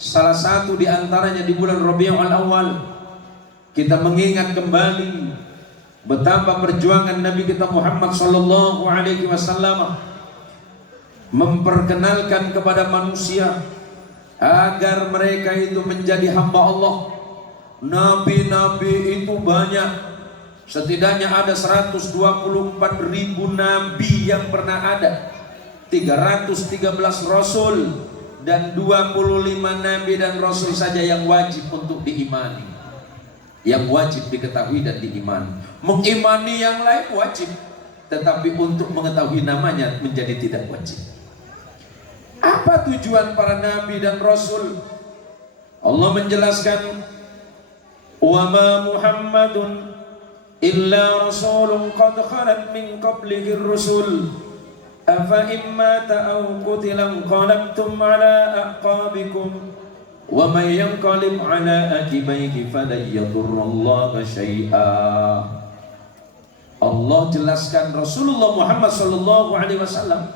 Salah satu di antaranya di bulan Rabiul Awal, kita mengingat kembali betapa perjuangan Nabi kita Muhammad sallallahu alaihi wasallam memperkenalkan kepada manusia agar mereka itu menjadi hamba Allah. Nabi-nabi itu banyak, setidaknya ada 124.000 nabi yang pernah ada, 313 rasul, dan 25 nabi dan rasul saja yang wajib untuk diimani, yang wajib diketahui dan diimani. Mengimani yang lain wajib, tetapi untuk mengetahui namanya menjadi tidak wajib. Apa tujuan para nabi dan rasul? Allah menjelaskan, wa ma Muhammadun illa rasulun qad khalat min qablihi rusul afa imma ta'aw qutilan qalabtum ala aqabikum wa may yanqalib ala aqibaihi falan yadurrallaha syai'a. Allah jelaskan Rasulullah Muhammad sallallahu alaihi wasallam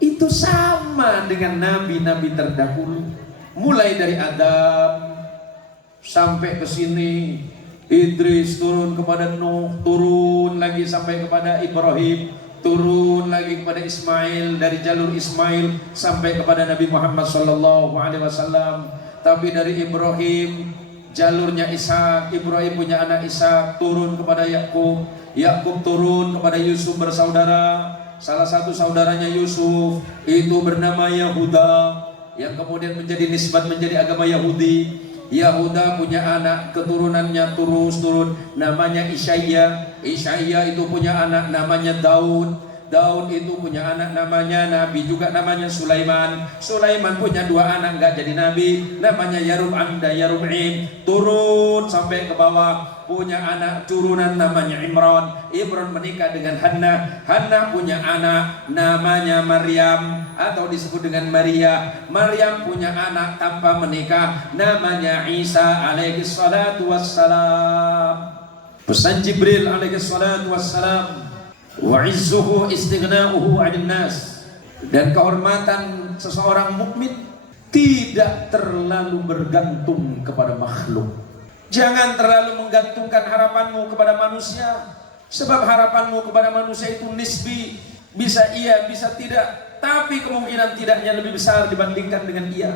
itu sama dengan nabi-nabi terdahulu, mulai dari Adam sampai ke sini, Idris turun kepada Nuh, turun lagi sampai kepada Ibrahim, turun lagi kepada Ismail, dari jalur Ismail sampai kepada Nabi Muhammad sallallahu alaihi wasallam. Tapi dari Ibrahim jalurnya Ishak, Ibrahim punya anak Ishak, turun kepada Yakub, Yakub turun kepada Yusuf bersaudara. Salah satu saudaranya Yusuf itu bernama Yahuda, yang kemudian menjadi nisbat menjadi agama Yahudi. Yahuda punya anak keturunannya terus turun, namanya Isyaya. Isyaya itu punya anak namanya Daud. Daud itu punya anak namanya Nabi juga, namanya Sulaiman. Sulaiman punya dua anak nggak jadi Nabi, namanya Yarub'am dan Yarub'im. Turun sampai ke bawah, punya anak turunan namanya Imran. Imran menikah dengan Hannah. Hannah punya anak namanya Maryam atau disebut dengan Maria. Maryam punya anak tanpa menikah namanya Isa alaihi salatu wassalam. Pesan Jibril alaihi salatu wassalam, wa izzuhu istighna'uhu 'anil nas. Dan kehormatan seseorang mukmin tidak terlalu bergantung kepada makhluk. Jangan terlalu menggantungkan harapanmu kepada manusia, sebab harapanmu kepada manusia itu nisbi, bisa iya bisa tidak, tapi kemungkinan tidaknya lebih besar dibandingkan dengan iya.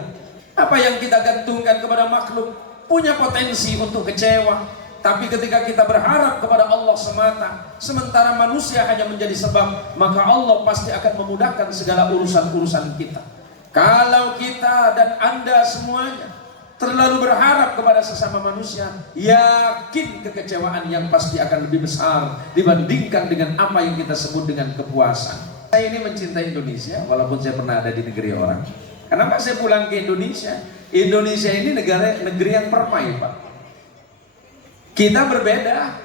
Apa yang kita gantungkan kepada makhluk punya potensi untuk kecewa. Tapi ketika kita berharap kepada Allah semata, sementara manusia hanya menjadi sebab, maka Allah pasti akan memudahkan segala urusan-urusan kita. Kalau kita dan Anda semuanya terlalu berharap kepada sesama manusia, yakin kekecewaan yang pasti akan lebih besar dibandingkan dengan apa yang kita sebut dengan kepuasan. Saya ini mencintai Indonesia walaupun saya pernah ada di negeri orang. Kenapa saya pulang ke Indonesia? Indonesia ini negeri yang permai, Pak. Kita berbeda,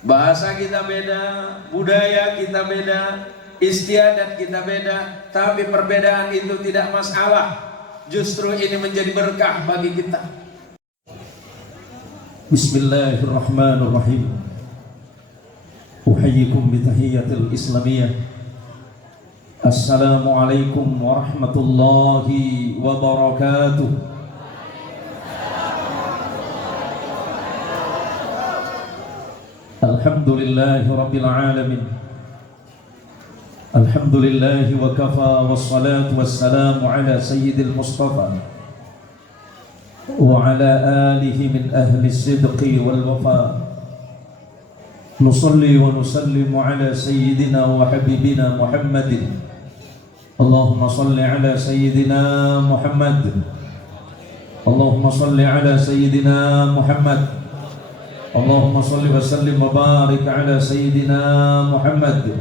bahasa kita beda, budaya kita beda, istiadat kita beda, tapi perbedaan itu tidak masalah. Justru ini menjadi berkah bagi kita. Bismillahirrahmanirrahim. Uhayyikum bitahiyyatil islamiyah. Assalamualaikum warahmatullahi wabarakatuh. Alhamdulillahi Rabbil Alamin. Alhamdulillahi wa kafa, wassalatu wassalamu ala sayyidil Mustafa wa ala alihi min ahli sidqi wal wafa. Nusalli wa nusallimu ala sayyidina wa habibina Muhammadin. Allahumma salli ala sayyidina Muhammad. Allahumma salli ala sayyidina Muhammad. Allahumma salli wa sallim wa barik ala sayyidina Muhammad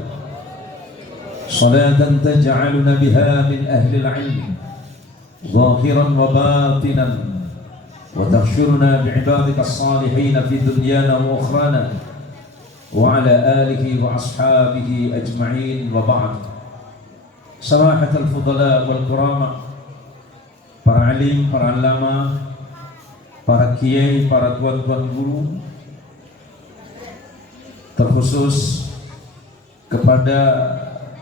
salatan taj'aluna biha min ahli al-'ilm zahiran wa batinan wa tahsyuruna bi'ibadika as-salihin fi dunyana wa ukhrana wa ala alihi wa ashabihi ajma'in wa ba'd. Samahatul fudala wal kurama, para alim, para ulama, para kiai, para tuan-tuan guru, terkhusus kepada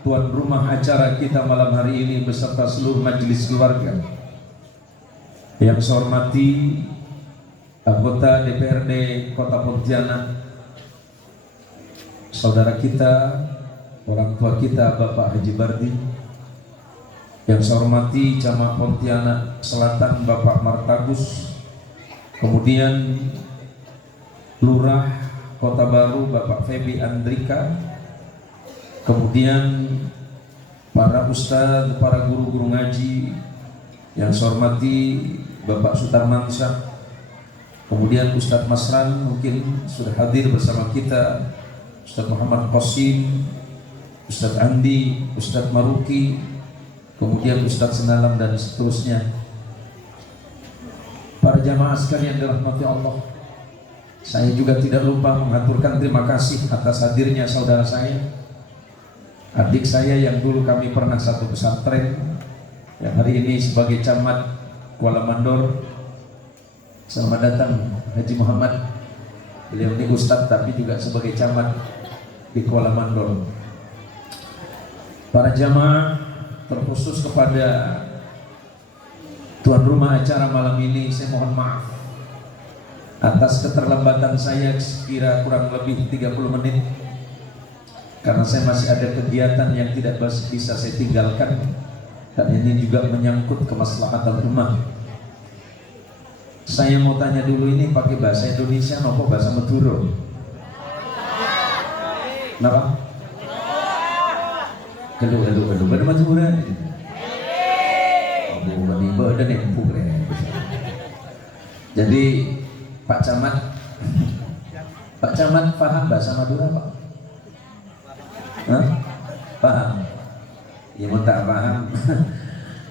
tuan rumah acara kita malam hari ini beserta seluruh majelis keluarga. Yang saya hormati anggota DPRD Kota Pontianak, saudara kita, orang tua kita Bapak Haji Bardi. Yang saya hormati Camat Pontianak Selatan Bapak Martagus, kemudian Lurah Kota Baru Bapak Febi Andrika, kemudian para ustadz, para guru-guru ngaji yang saya hormati Bapak Sutarmansyah, kemudian Ustadz Masran mungkin sudah hadir bersama kita, Ustadz Muhammad Qasim, Ustadz Andi, Ustadz Maruki, kemudian Ustadz Senalam dan seterusnya. Para jamaah sekalian dirahmati Allah, saya juga tidak lupa mengaturkan terima kasih atas hadirnya saudara saya, adik saya yang dulu kami pernah satu pesantren, yang hari ini sebagai camat Kuala Mandor. Selamat datang Haji Muhammad. Beliau ini ustadz tapi juga sebagai camat di Kuala Mandor. Para jamaah, terkhusus kepada tuan rumah acara malam ini, saya mohon maaf atas keterlambatan saya sekira kurang lebih 30 menit, karena saya masih ada kegiatan yang tidak bisa saya tinggalkan, dan ini juga menyangkut kemaslahatan umat. Saya mau tanya dulu, ini pakai bahasa Indonesia atau bahasa Madura? Kenapa? Keluh, pada Madura. Jadi Pak Camat paham bahasa Madura Pak? Hah? Paham? Ya mau tak paham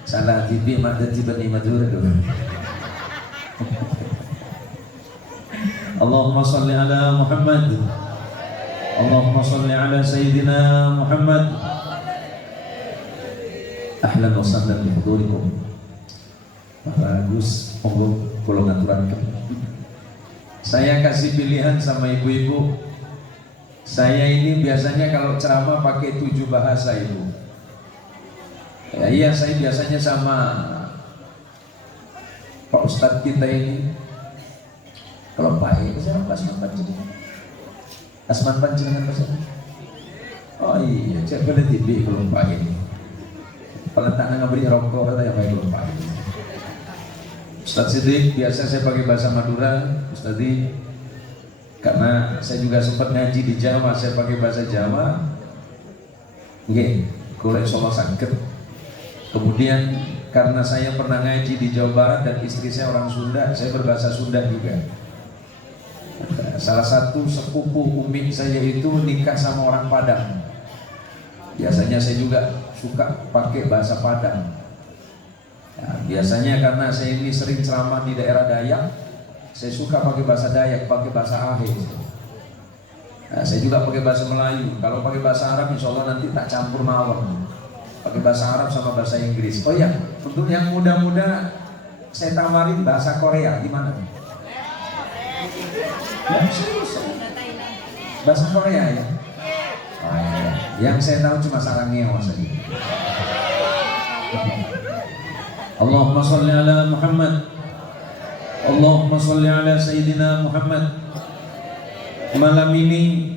salah tibi mak tiba ni Madura dulu. Allahumma salli ala Muhammad, Allahumma salli ala Sayyidina Muhammad. Ahlan wa sahlan bihudurikum. Pak Agus, monggo kula ngaturaken. Saya kasih pilihan sama ibu-ibu. Saya ini biasanya kalau ceramah pakai 7 bahasa ibu. Ya, iya, saya biasanya sama Pak Ustadz kita ini. Kalau Pak saya Asman Panjenengan bahasa. Oh iya, cek pada TV kalau Pak ini. Peletaknya ngeberi rokok atau yang baik kalau Pak ini. Ustadz Siddiq biasa saya pakai bahasa Madura, Ustadz Siddiq, karena saya juga sempat ngaji di Jawa, saya pakai bahasa Jawa. Oke, kulek solo sangket. Kemudian karena saya pernah ngaji di Jawa Barat dan istri saya orang Sunda, saya berbahasa Sunda juga. Salah satu sepupu umi saya itu nikah sama orang Padang. Biasanya saya juga suka pakai bahasa Padang. Nah, biasanya karena saya ini sering ceramah di daerah Dayak, saya suka pakai bahasa Dayak, pakai bahasa Ahe. Nah, saya juga pakai bahasa Melayu. Kalau pakai bahasa Arab, insya Allah nanti tak campur mawon. Pakai bahasa Arab sama bahasa Inggris. Oh ya, untuk yang muda-muda, saya tawarin bahasa Korea, gimana? Ya, bahasa Korea ya. Oh, ya. Yang saya tahu cuma sarangnya saja. Allahumma salli ala Muhammad, Allahumma salli ala Sayyidina Muhammad. Malam ini,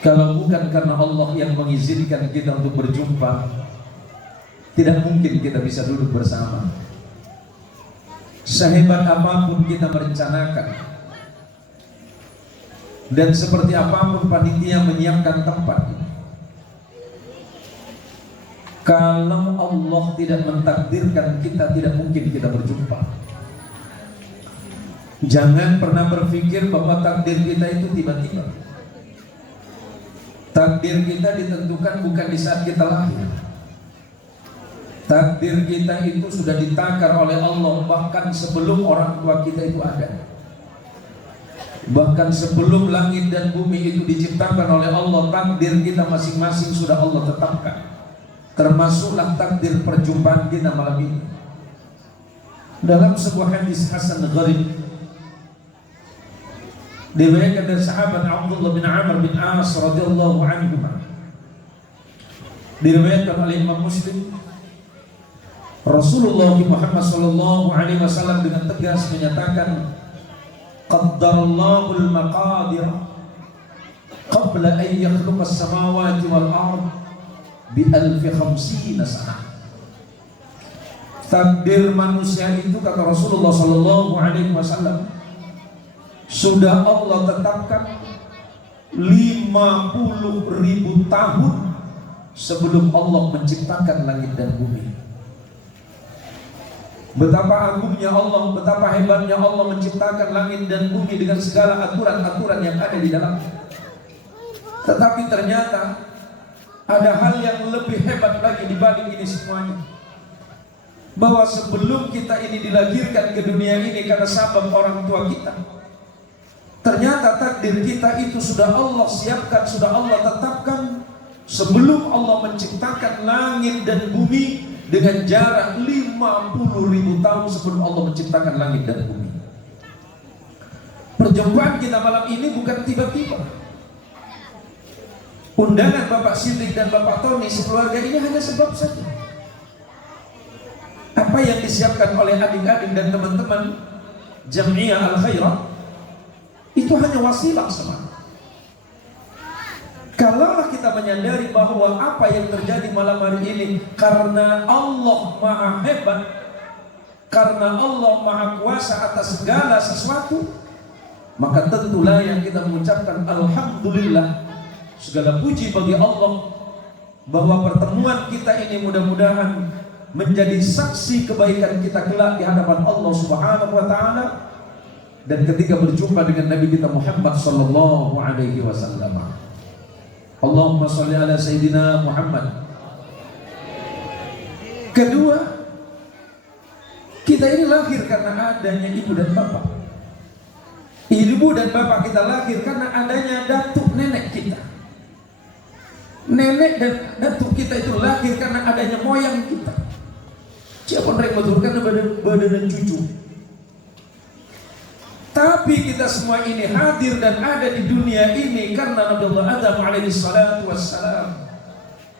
kalau bukan karena Allah yang mengizinkan kita untuk berjumpa, tidak mungkin kita bisa duduk bersama. Sehebat apapun kita merencanakan, dan seperti apapun panitia menyiapkan tempat, kalau Allah tidak mentakdirkan kita, tidak mungkin kita berjumpa. Jangan pernah berpikir bahwa takdir kita itu tiba-tiba. Takdir kita ditentukan bukan di saat kita lahir. Takdir kita itu sudah ditakar oleh Allah bahkan sebelum orang tua kita itu ada. Bahkan sebelum langit dan bumi itu diciptakan oleh Allah, takdir kita masing-masing sudah Allah tetapkan. Termasuklah takdir perjumpaan kita malam ini. Dalam sebuah hadis hasan gharib, diriwayatkan dari sahabat Abdullah bin Amr bin As radhiyallahu anhu, diriwayatkan oleh Imam Muslim, Rasulullah Muhammad sallallahu alaihi wasallam dengan tegas menyatakan, qaddarallahu al-maqadir qabla an yakhluqa as-samawati wal ard bi alfi khamsina sanah. Takdir manusia itu, kata Rasulullah sallallahu alaihi wasallam, sudah Allah tetapkan 50.000 tahun sebelum Allah menciptakan langit dan bumi. Betapa agungnya Allah, betapa hebatnya Allah menciptakan langit dan bumi dengan segala aturan-aturan yang ada di dalamnya. Tetapi ternyata ada hal yang lebih hebat lagi di balik ini semuanya. Bahwa sebelum kita ini dilahirkan ke dunia ini karena sabab orang tua kita, ternyata takdir kita itu sudah Allah siapkan, sudah Allah tetapkan sebelum Allah menciptakan langit dan bumi, dengan jarak 50.000 tahun sebelum Allah menciptakan langit dan bumi. Perjumpaan kita malam ini bukan tiba-tiba. Undangan Bapak Siddiq dan Bapak Tony sekeluarga ini hanya sebab saja. Apa yang disiapkan oleh adik-adik dan teman-teman Jam'iyah Al-Khairah itu hanya wasilah semata. Kalaulah kita menyadari bahwa apa yang terjadi malam hari ini karena Allah Maha Hebat, karena Allah Maha Kuasa atas segala sesuatu, maka tentulah yang kita mengucapkan alhamdulillah, segala puji bagi Allah, bahwa pertemuan kita ini mudah-mudahan menjadi saksi kebaikan kita kelak di hadapan Allah Subhanahu wa taala, dan ketika berjumpa dengan Nabi kita Muhammad sallallahu alaihi wasallam. Allahumma sholli ala Sayyidina Muhammad. Kedua, kita ini lahir karena adanya ibu dan bapak. Ibu dan bapak kita lahir karena adanya datuk nenek kita. Nenek dan datuk kita itu lahir karena adanya moyang kita. Siapa mereka betul karena badan dan cucu. Tapi kita semua ini hadir dan ada di dunia ini karena Nabi Allah Adam alaihi salatu wassalam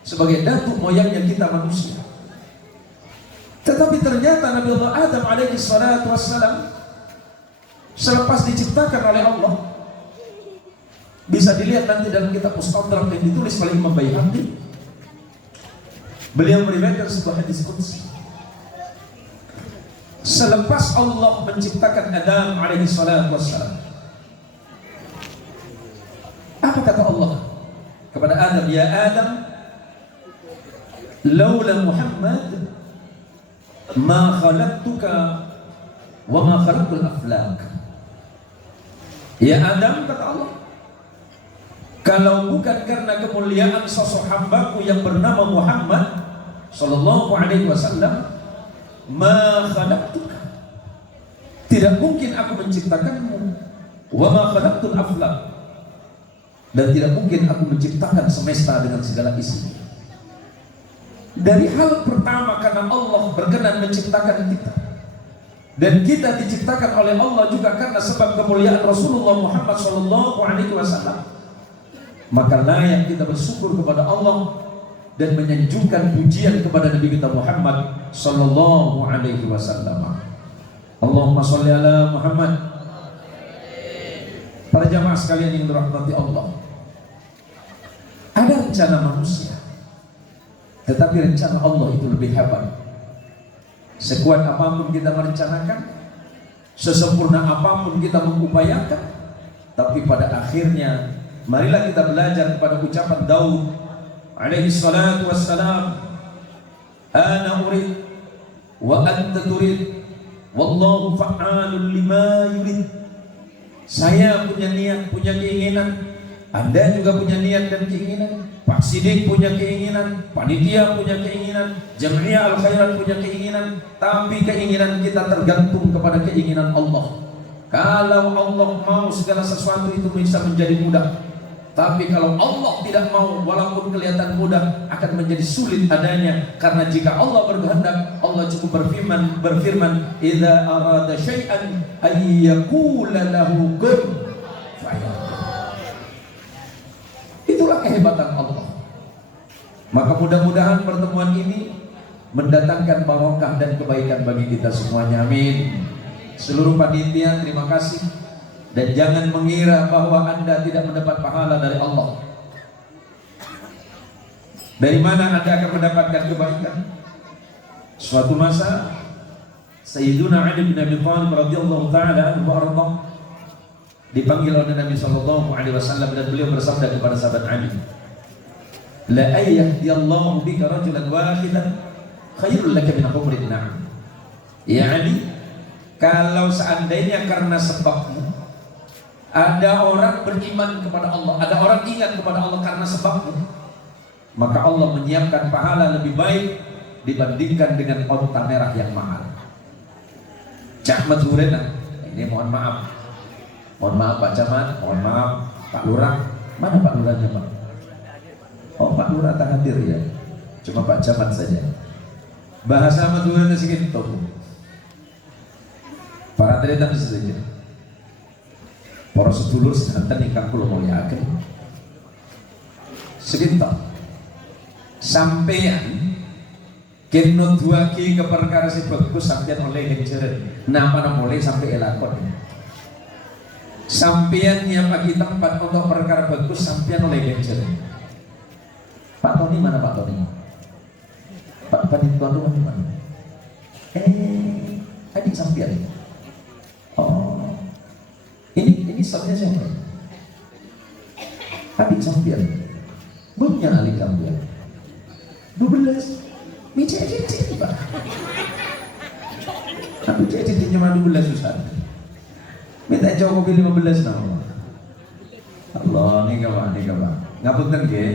sebagai datuk moyangnya kita manusia. Tetapi ternyata Nabi Allah Adam alaihi salatu wassalam selepas diciptakan oleh Allah, bisa dilihat nanti dalam kitab Mustadrak yang ditulis oleh Imam Baihaqi, beliau meriwayatkan sebuah hadis qudsi. Selepas Allah menciptakan Adam alaihi salatu wassalam, apa kata Allah kepada Adam? Ya Adam, laula Muhammad ma khalaqtuka wa ma khalaqtul aflak. Ya Adam, kata Allah, kalau bukan karena kemuliaan sosok hambaku yang bernama Muhammad sallallahu alaihi wasallam, ma khalaqtuka, tidak mungkin aku menciptakanmu, wa ma khalaqtul aflak, dan tidak mungkin aku menciptakan semesta dengan segala isinya. Dari hal pertama, karena Allah berkenan menciptakan kita, dan kita diciptakan oleh Allah juga karena sebab kemuliaan Rasulullah Muhammad sallallahu alaihi wasallam, maka layak kita bersyukur kepada Allah dan menyanjungkan pujian kepada Nabi kita Muhammad sallallahu alaihi wasallam. Allahumma sholli ala Muhammad. Para jamaah sekalian yang dirahmati Allah, ada rencana manusia, tetapi rencana Allah itu lebih hebat. Sekuat apapun kita merencanakan, sesempurna apapun kita mengupayakan, tapi pada akhirnya marilah kita belajar kepada ucapan Daud alaihi salatu wassalam, ana urid wa anta turid wallahu fa'alun lima yurid. Saya punya niat, punya keinginan, Anda juga punya niat dan keinginan, Pak Siddiq punya keinginan, panitia punya keinginan, Jam'iyah Al-Khairat punya keinginan, tapi keinginan kita tergantung kepada keinginan Allah. Kalau Allah mau, segala sesuatu itu bisa menjadi mudah. Tapi kalau Allah tidak mau, walaupun kelihatan mudah, akan menjadi sulit adanya. Karena jika Allah berkehendak, Allah cukup berfirman, "Idza arada syai'an ay yaqula lahu kun fayakun." Itulah kehebatan Allah. Maka mudah-mudahan pertemuan ini mendatangkan barokah dan kebaikan bagi kita semuanya, amin. Seluruh panitia terima kasih, dan jangan mengira bahwa Anda tidak mendapat pahala dari Allah. Dari mana Anda akan mendapatkan kebaikan? Suatu masa Sayyiduna Ali bin Abi Thalib radhiyallahu ta'ala anhu dipanggil oleh Nabi sallallahu alaihi wasallam, dan beliau bersabda kepada sahabat Ali, la ayyahdiyallahu bika rajulan wahidan khairul laka min humrin na'am. Ya Ali, kalau seandainya karena sebabmu ada orang beriman kepada Allah, ada orang ingat kepada Allah karena sebabmu, maka Allah menyiapkan pahala lebih baik dibandingkan dengan onta merah yang mahal. Cak Madhurena, ini mohon maaf Pak Camat, mohon maaf Pak Lurah, mana Pak Lurahnya Pak? Oh Pak Lurah tak hadir ya, cuma Pak Camat saja. Bahasa Madhurena sedikit tahu. Para tretan saja. Para sedulur sedanten ingkang kula mulyakaken. Sekitar sampeyan kena duaki ke perkara si bagus sampeyan oleh genjeren. Napa boleh sampai elakon. Sampeyan yang bagi tempat untuk perkara bagus sampeyan oleh genjeren. Pak Tony mana Pak Tony? Pak Panituan rumah mana? Adik sampeyan. Oh, ini stopnya siapa? Adik sampeyan. Punya adik sampeyan. 12. Mice cincin Pak. Aku cincin cuma 12 susah. Minta Jokowi 15 nama. Allah nih kawan. Ngapunten nggih,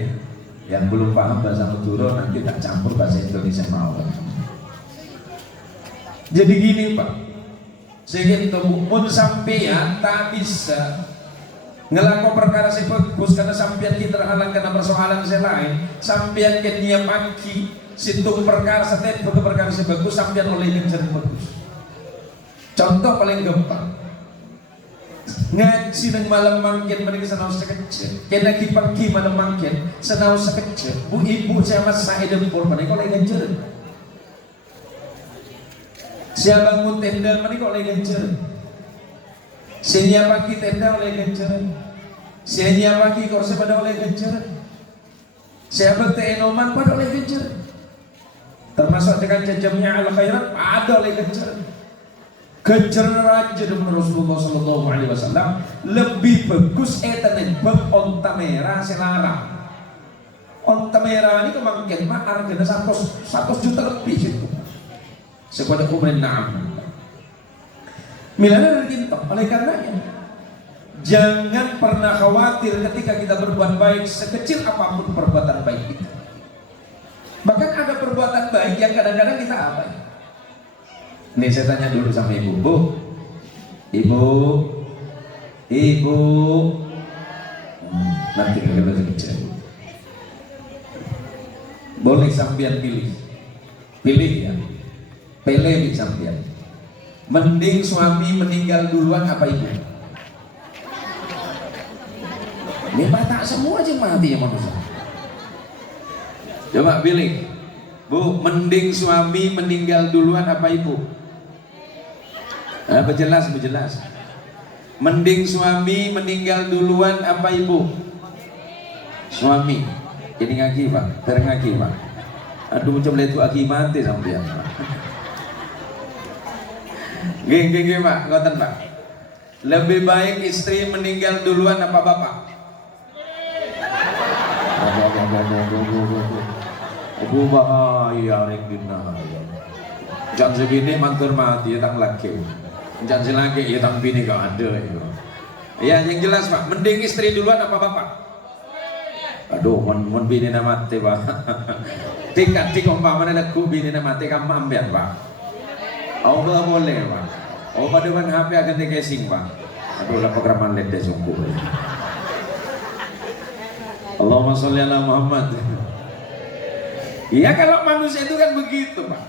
yang belum paham bahasa Madura nanti tak campur bahasa Indonesia mau. Jadi gini Pak, sehingga mun sampeyan tak bisa ngelakuin perkara si bagus karena sampeyan kita terhalang karena persoalan saya lain, sampeyan ke dia pagi sintung perkara setet untuk perkara si bagus sampeyan oleh yang jadi bagus. Contoh paling gampang, ngaji nang malam mangkin mending senau sekecil, kena ki pagi malam mangkin senau sekecil. Bu ibu saya mas saya dempur mending oleh ganjer. Siapa bangun tenda mending oleh ganjer. Senya pagi tenda oleh ganjaran, senya pagi kursi pada oleh ganjaran, siapa enoman pada oleh ganjaran, termasuk dengan jajamnya al khairat ada oleh ganjaran. Ganjaran raja dari Rasulullah sallallahu alaihi wasallam lebih bagus etanen bang onta merah selarang. Onta merah ini kemangkin mah harganya 100 juta lebih situ. Sepada kumren na'am. Milana dari oleh karenanya jangan pernah khawatir ketika kita berbuat baik sekecil apapun perbuatan baik kita. Bahkan ada perbuatan baik yang kadang-kadang kita apa? Nih saya tanya dulu sama ibu, ibu, nanti kita kecil. Boleh sampean pilih ya, pilih sampean. Mending suami meninggal duluan apa ibu? Ini tak semua aja mati ya manusia. Coba pilih, Bu, mending suami meninggal duluan apa ibu? Berjelas. Mending suami meninggal duluan apa ibu? Suami. Ini ngaki Pak, ngaki Pak. Aduh macam itu aki mati sampai Pak. Geng Pak, ngoten Pak. Lebih baik istri meninggal duluan apa bapak? Ibu bahaya rekdina. Jangan segini mantur mati ya tang laki. Jangan selagi ya tang bini gak ada itu. Ya yang jelas Pak, mending istri duluan apa bapak? Aduh, mon bini na mati Pak. Tik umpamanya ada ku bini na mati kamu ambil Pak. Oh boleh Pak. Oh pada man HP akan dikasing Pak. Aduh lah programan lede sungguh. Allahumma sholli ala Muhammad. Ya kalau manusia itu kan begitu Pak.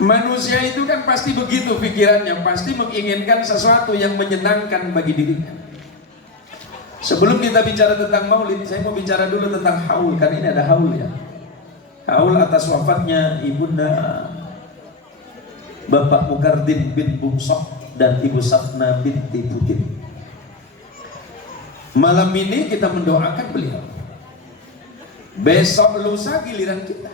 Manusia itu kan pasti begitu pikirannya, pasti menginginkan sesuatu yang menyenangkan bagi dirinya. Sebelum kita bicara tentang maulid, saya mau bicara dulu tentang haul, karena ini ada haul ya. haul atas wafatnya ibunda Bapak Mukardin bin Bungsok dan Ibu Safna binti Putin. Malam ini kita mendoakan beliau. Besok lusa giliran kita.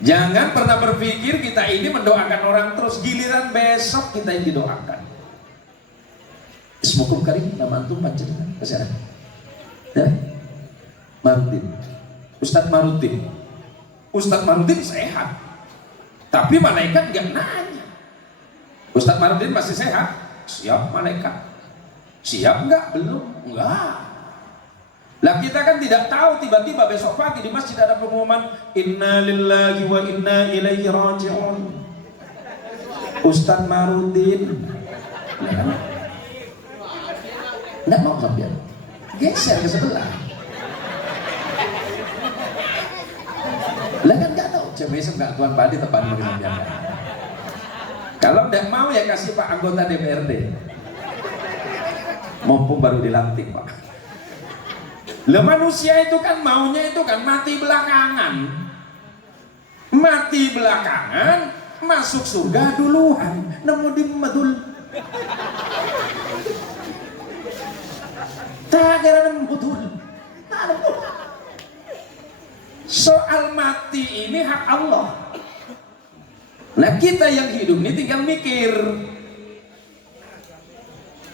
Jangan pernah berpikir kita ini mendoakan orang terus, giliran besok kita yang didoakan. Ismukum karim, nama antum panjenengan kasih ada. Ya? Marudin. Ustadz Marudin. Ustadz Marudin sehat. Tapi malaikat nggak nanya. Ustadz Marudin masih sehat? Siap malaikat. Siap nggak? Belum. Enggak. Lah kita kan tidak tahu, tiba-tiba besok pagi di masjid ada pengumuman inna lillahi wa inna ilaihi raji'un. Ustadz Marudin. Nggak mau sampai geser ke sebelah. Lah kan nggak tahu, besok nggak Tuan Padi tepat mau disampaikan. Kalau nggak mau ya kasih Pak anggota DPRD. Mumpung baru dilantik Pak. Lah manusia itu kan maunya itu kan mati belakangan. Mati belakangan, masuk surga duluan. Nemu di madul. Tagaran betul. Soal mati ini hak Allah. Nah kita yang hidup ini tinggal mikir.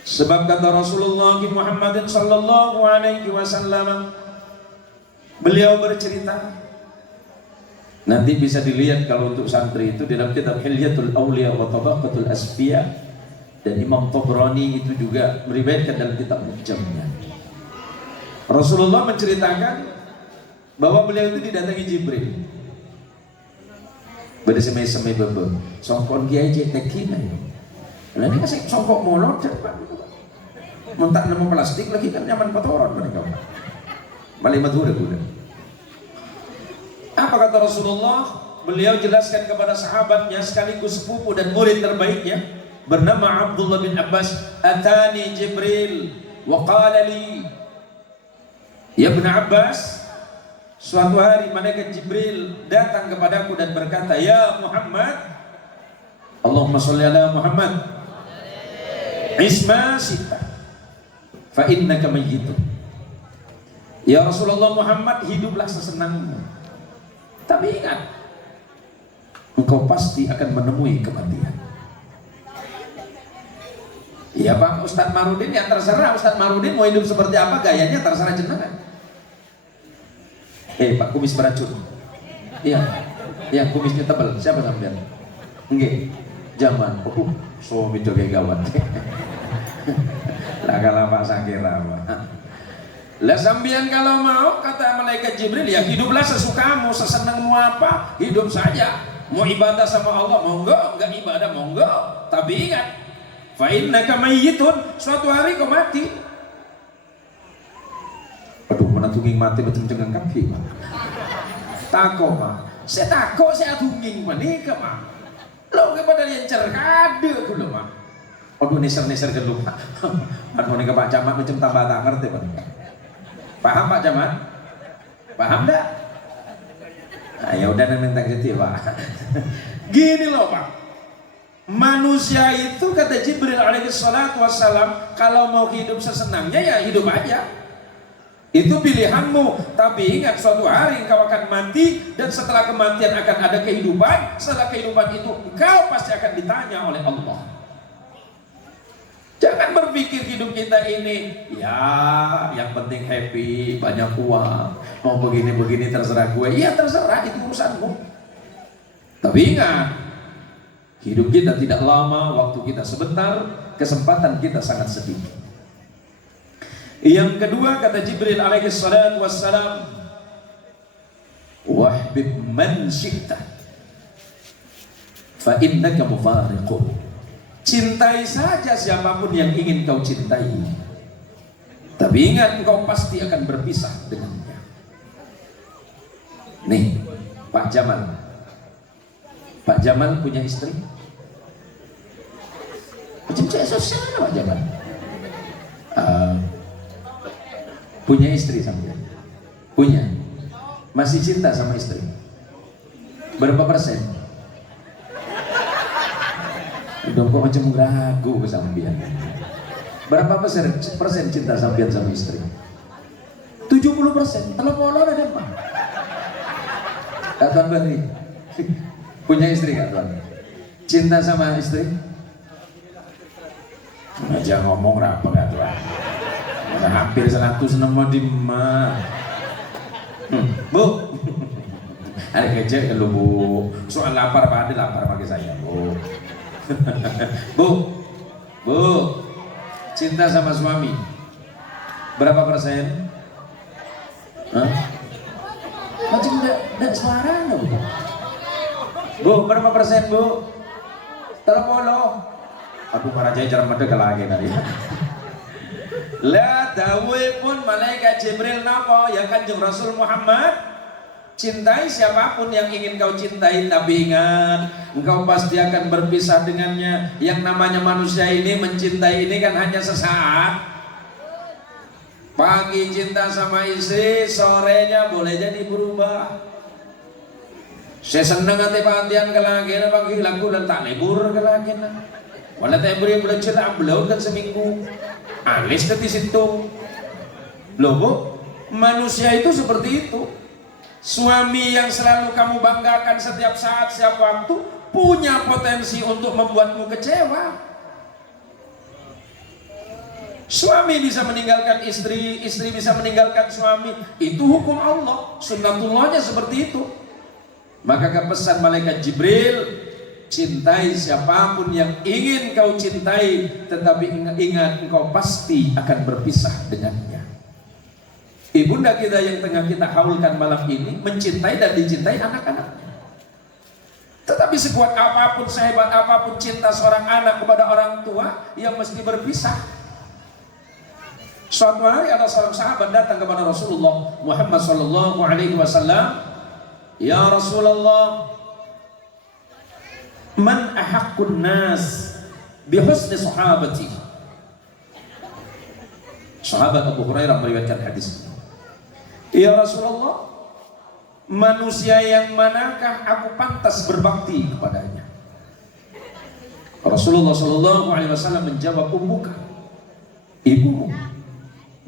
Sebab kata Rasulullah Muhammad sallallahu alaihi wasallam, beliau bercerita, nanti bisa dilihat kalau untuk santri itu dalam kitab Hilyatul Awliya wa Tabaqatul Asfiya, dan Imam Tabrani itu juga meriwayatkan dalam kitab Mujamnya. Rasulullah menceritakan bahwa beliau itu didatangi Jibril. Pada semai-semai bebe, songkon kiai cetekin aja. Nah ini kasih songkok molot, mentak nemu plastik lagi kan nyaman kotoran mereka. Balik madhur udah. Apa kata Rasulullah? Beliau jelaskan kepada sahabatnya sekaligus sepupu dan murid terbaiknya bernama Abdullah bin Abbas, atani Jibril wa qala li ya Ibn Abbas, suatu hari malaikat Jibril datang kepadaku dan berkata, ya Muhammad, Allahumma sholli ala Muhammad, isma sita fa innaka mayyitun. Ya Rasulullah Muhammad, hiduplah sesenangmu, tapi ingat engkau pasti akan menemui kematian. Ya Pak Ustadz Marudin, ya terserah Ustadz Marudin mau hidup seperti apa, gayanya terserah jenengan. Pak kumis beracun. Iya, yang kumisnya tebal. Siapa sampean? Enggak, zaman. Suami itu kayak gawat. Lah kalau Pak Sakira. Lah sampean kalau mau, kata malaikat Jibril, ya hiduplah sesukamu, sesenangmu apa, hidup saja. Mau ibadah sama Allah, monggo, enggak ibadah, monggo. Tapi ingat, fa innaka mayyitun, suatu hari kau mati. Aduh, mana tunging mati macam cengang kaki, Pak. Tako, Pak. Saya tako, saya tunging manika, Pak. Lo kepada yang cerkade dulu, Pak. Aduh, neser-neser dulu, Pak. Pak manika Pak Camat macam tambah tak ngerti, Pak. Paham Pak Camat? Paham enggak? Nah, ya udah minta gitu, Pak. Gini loh, Pak. Manusia itu kata Jibril alaihi salatu wassalam, kalau mau hidup sesenangnya ya hidup aja. Itu pilihanmu, tapi ingat suatu hari engkau akan mati, dan setelah kematian akan ada kehidupan. Setelah kehidupan itu engkau pasti akan ditanya oleh Allah. Jangan berpikir hidup kita ini ya yang penting happy, banyak uang, mau begini-begini terserah gue. Iya terserah, itu urusanmu. Tapi ingat, hidup kita tidak lama, waktu kita sebentar, kesempatan kita sangat sedikit. Yang kedua kata Jibril alaihi salatu wassalam, wahbib man syi'ta fa innaka mufariqun. Cintai saja siapapun yang ingin kau cintai, tapi ingat engkau pasti akan berpisah dengannya. Nih Pak Jamal, Pak Jamal punya istri? Macam saya sosial Pak Jamal. Punya istri sampai? Punya. Masih cinta sama istri? Berapa persen? Udah kok macam ragu ke sampean. Berapa persen cinta sampean sama istri? 70%. Telepon ada apa? Kak Tuan Bari punya istri Kak Tuan? Cinta sama istri? Aja ngomong apa Kak Tuan? Udah hampir 100 nama di mah. Bu, ada kecil lu Bu. Soal lapar apa ada lapar pakai saya Bu. Bu, cinta sama suami berapa persen? Hah? Macam enggak suara Bu. Bu, berapa persen Bu? Telepon lo. Aku para jajar mata lagi tadi. La dawe pun malaikat Jibril napa ya Kanjeng Rasul Muhammad, cintai siapapun yang ingin kau cintai, tapi ingat engkau pasti akan berpisah dengannya. Yang namanya manusia ini mencintai ini kan hanya sesaat. Pagi cinta sama istri, sorenya boleh jadi berubah. Saya seneng hati pantian ke lagi, pagi lagu dan tak libur ke lagi. Walau tak beri belajar belum kan seminggu. Alis di situ. Loh Bu, manusia itu seperti itu. Suami yang selalu kamu banggakan setiap saat, setiap waktu, punya potensi untuk membuatmu kecewa. Suami bisa meninggalkan istri, istri bisa meninggalkan suami. Itu hukum Allah, sunnatullahnya seperti itu. Maka kepesan malaikat Jibril, cintai siapapun yang ingin kau cintai, tetapi ingat engkau pasti akan berpisah dengannya. Ibunda kita yang tengah kita haulkan malam ini mencintai dan dicintai anak-anaknya. Tetapi sekuat apapun, sehebat apapun cinta seorang anak kepada orang tua, yang mesti berpisah. Suatu hari ada seorang sahabat datang kepada Rasulullah Muhammad SAW. Ya Rasulullah, man ahaqqun nas bihusni sahabati. Sahabat Abu Hurairah meriwayatkan hadis. Ya Rasulullah, manusia yang manakah aku pantas berbakti kepadanya? Rasulullah SAW menjawab, ummuka, ibumu.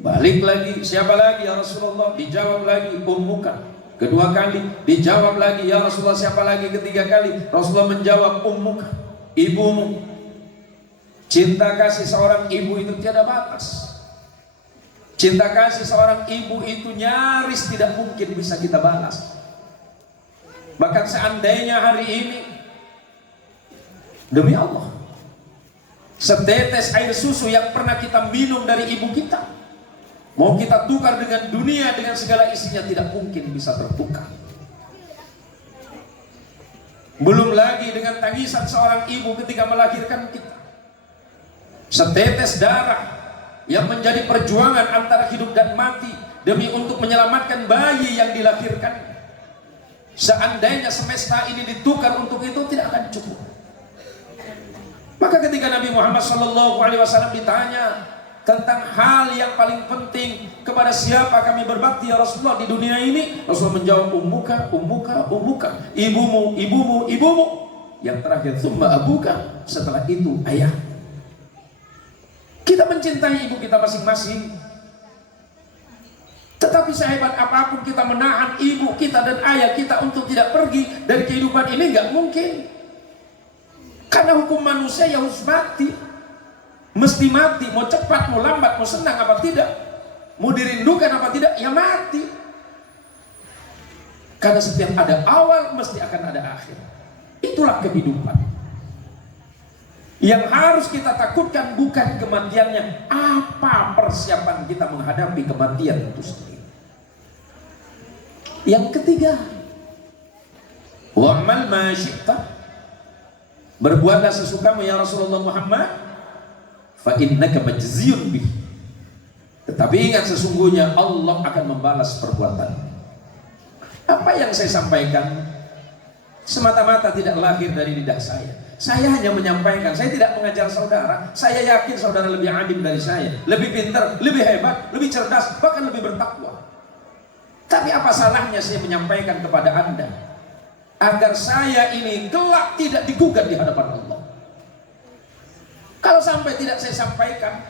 Balik lagi, siapa lagi ya Rasulullah? Dijawab lagi, ummuka. Kedua kali dijawab lagi, ya Rasulullah, siapa lagi? Ketiga kali Rasulullah menjawab, ummuka, ibumu. Cinta kasih seorang ibu itu tiada batas. Cinta kasih seorang ibu itu nyaris tidak mungkin bisa kita balas. Bahkan seandainya hari ini, demi Allah, setetes air susu yang pernah kita minum dari ibu kita, mau kita tukar dengan dunia, dengan segala isinya, tidak mungkin bisa tertukar. Belum lagi dengan tangisan seorang ibu ketika melahirkan kita. Setetes darah yang menjadi perjuangan antara hidup dan mati demi untuk menyelamatkan bayi yang dilahirkan. Seandainya semesta ini ditukar untuk itu, tidak akan cukup. Maka ketika Nabi Muhammad SAW ditanya tentang hal yang paling penting, kepada siapa kami berbakti ya Rasulullah di dunia ini, Rasulullah menjawab, ummuka, ummuka, ummuka, ibumu, ibumu, ibumu. Yang terakhir, tsumma abuka, setelah itu ayah. Kita mencintai ibu kita masing-masing, tetapi sehebat apapun kita menahan ibu kita dan ayah kita untuk tidak pergi dari kehidupan ini, nggak mungkin. Karena hukum manusia ya harus mati, mesti mati. Mau cepat, mau lambat, mau senang apa tidak, mau dirindukan apa tidak, ya mati. Karena setiap ada awal mesti akan ada akhir. Itulah kehidupan. Yang harus kita takutkan bukan kematiannya, apa persiapan kita menghadapi kematian itu sendiri. Yang ketiga, wa'mal ma syi'ta, berbuatlah sesukamu ya Rasulullah Muhammad, fa innaka majziyun bih. Tetapi ingat, sesungguhnya Allah akan membalas perbuatan. Apa yang saya sampaikan semata-mata tidak lahir dari lidah saya. Saya hanya menyampaikan, saya tidak mengajar saudara. Saya yakin saudara lebih alim dari saya, lebih pintar, lebih hebat, lebih cerdas, bahkan lebih bertakwa. Tapi apa salahnya saya menyampaikan kepada Anda agar saya ini kelak tidak digugat di hadapan Allah? Kalau sampai tidak saya sampaikan,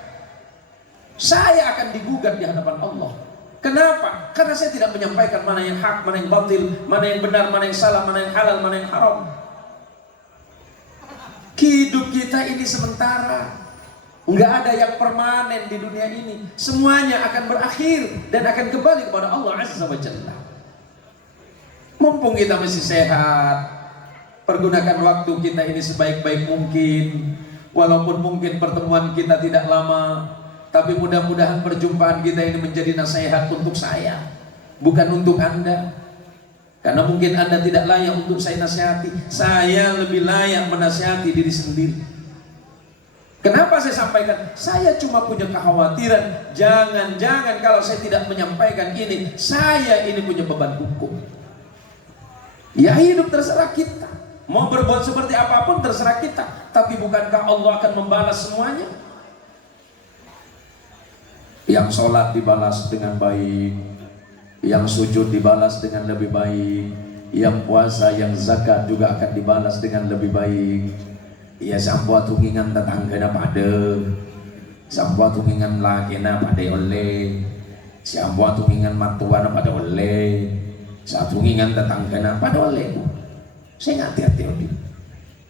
saya akan digugat di hadapan Allah. Kenapa? Karena saya tidak menyampaikan mana yang hak, mana yang batil, mana yang benar, mana yang salah, mana yang halal, mana yang haram. Hidup kita ini sementara, nggak ada yang permanen di dunia ini. Semuanya akan berakhir dan akan kembali kepada Allah Azza wa Jalla. Mumpung kita masih sehat, pergunakan waktu kita ini sebaik-baik mungkin. Walaupun mungkin pertemuan kita tidak lama, tapi mudah-mudahan perjumpaan kita ini menjadi nasihat untuk saya, bukan untuk Anda. Karena mungkin Anda tidak layak untuk saya nasihati. Saya lebih layak menasihati diri sendiri. Kenapa saya sampaikan? Saya cuma punya kekhawatiran, jangan-jangan kalau saya tidak menyampaikan ini, saya ini punya beban hukum. Ya hidup terserah kita, mau berbuat seperti apapun terserah kita. Tapi bukankah Allah akan membalas semuanya? Yang sholat dibalas dengan baik, yang sujud dibalas dengan lebih baik, yang puasa, yang zakat juga akan dibalas dengan lebih baik. Ya sampai tungingan tetangga pada, sampai tungingan laki pada oleh, sampai tungingan matuan pada oleh, saat tungingan tetangga pada oleh. Saya hati-hati.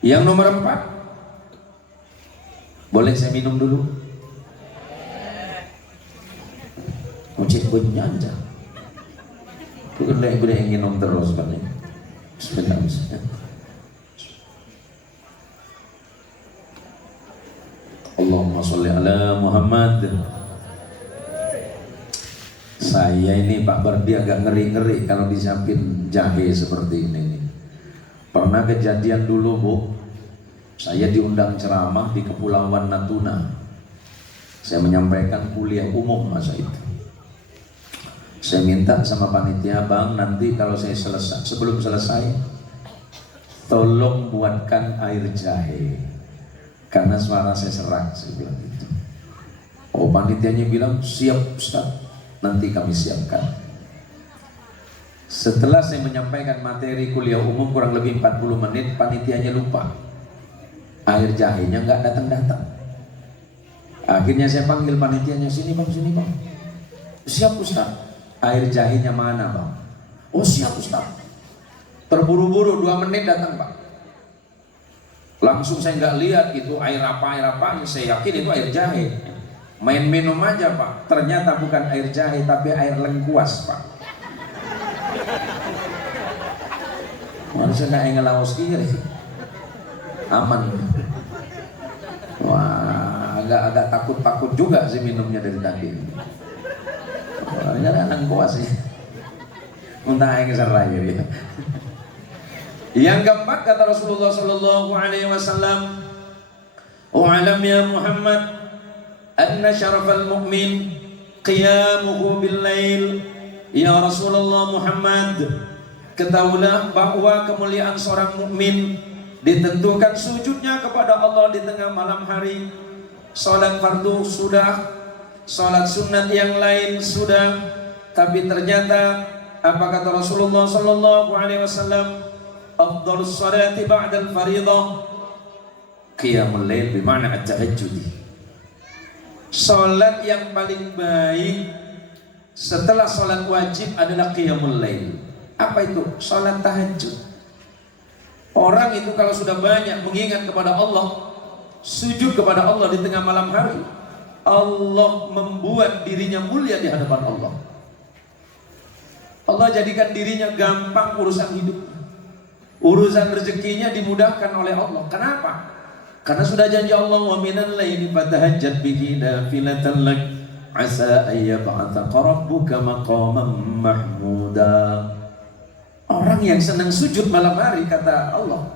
Yang nomor 4, boleh saya minum dulu? Cek benyanja. Gue ingin minum terus kan ya. Sebentar. Allahumma sholli ala Muhammad. Saya ini Pak Bardi agak ngeri-ngeri kalau disiapin jahe seperti ini. Pernah kejadian dulu Bu, saya diundang ceramah di Kepulauan Natuna. Saya menyampaikan kuliah umum masa itu. Saya minta sama panitia, Bang, nanti kalau saya selesai, sebelum selesai, tolong buatkan air jahe, karena suara saya serak. Saya bilang gitu. Oh, panitianya bilang, siap Ustaz, nanti kami siapkan. Setelah saya menyampaikan materi kuliah umum kurang lebih 40 menit, panitianya lupa. Air jahenya nggak datang-datang. Akhirnya saya panggil panitianya, sini Bang, sini Bang. Siap Ustaz. Air jahenya mana Bang? Oh siap Ustaz. Terburu-buru 2 menit datang Pak. Langsung saya nggak lihat itu air apa, saya yakin itu air jahe. Main minum aja Pak. Ternyata bukan air jahe tapi air lengkuas Pak. Manusia nggak ngelawas kiri. Aman. Wah, agak takut juga sih minumnya dari tadi. Nyari anak kuas sih. Muntah yang seraya ya. Yang keempat kata Rasulullah sallallahu alaihi wasallam, "Wa'lam ya Muhammad anna syarafal mu'min qiyamuhu bil lail." Ya Rasulullah Muhammad, ketahuilah bahwa kemuliaan seorang mukmin ditentukan sujudnya kepada Allah di tengah malam hari. Salat fardu sudah, salat sunat yang lain sudah, tapi ternyata apa kata Rasulullah sallallahu alaihi wasallam? Afdhalus salati ba'dal fariidhah qiyamul lail, bermakna at-tahajjud. Salat yang paling baik setelah salat wajib adalah qiyamul lail. Apa itu? Salat tahajud. Orang itu kalau sudah banyak mengingat kepada Allah, sujud kepada Allah di tengah malam hari, Allah membuat dirinya mulia di hadapan Allah. Allah jadikan dirinya gampang urusan hidupnya. Urusan rezekinya dimudahkan oleh Allah. Kenapa? Karena sudah janji Allah, wa minal laili fatahajjad bihi nafilatan lak asa ayyab'atsaka rabbuka maqaman mahmuda. Orang yang senang sujud malam hari, kata Allah,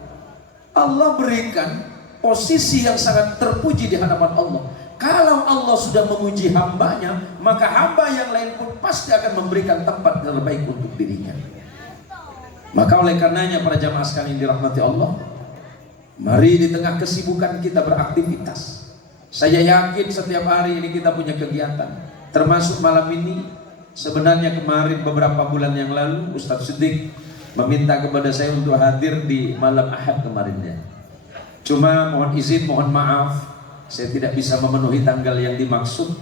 Allah berikan posisi yang sangat terpuji di hadapan Allah. Kalau Allah sudah memuji hambanya, maka hamba yang lain pun pasti akan memberikan tempat terbaik untuk dirinya. Maka oleh karenanya para jamaah sekalian dirahmati Allah, mari di tengah kesibukan kita beraktivitas. Saya yakin setiap hari ini kita punya kegiatan, termasuk malam ini Sebenarnya kemarin beberapa bulan yang lalu Ustadz Siddiq meminta kepada saya untuk hadir di malam Ahad kemarinnya. Cuma mohon izin, mohon maaf, saya tidak bisa memenuhi tanggal yang dimaksud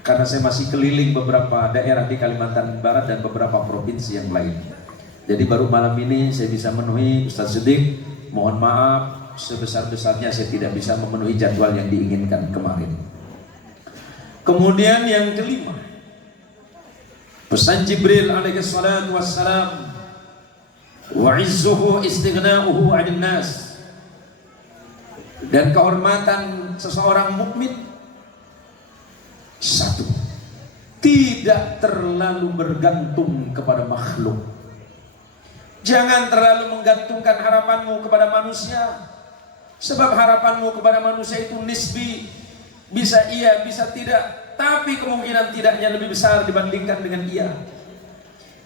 karena saya masih keliling beberapa daerah di Kalimantan Barat dan beberapa provinsi yang lain. Jadi baru malam ini saya bisa memenuhi. Ustadz Siddiq, mohon maaf sebesar-besarnya saya tidak bisa memenuhi jadwal yang diinginkan kemarin. Kemudian yang kelima, pesan Jibril alaihi salatu wassalam, wa izzuhu istighna'uhu 'anil nas. Dan kehormatan seseorang mukmin, satu, tidak terlalu bergantung kepada makhluk. Jangan terlalu menggantungkan harapanmu kepada manusia, sebab harapanmu kepada manusia itu nisbi, bisa iya, bisa tidak, tapi kemungkinan tidaknya lebih besar dibandingkan dengan iya.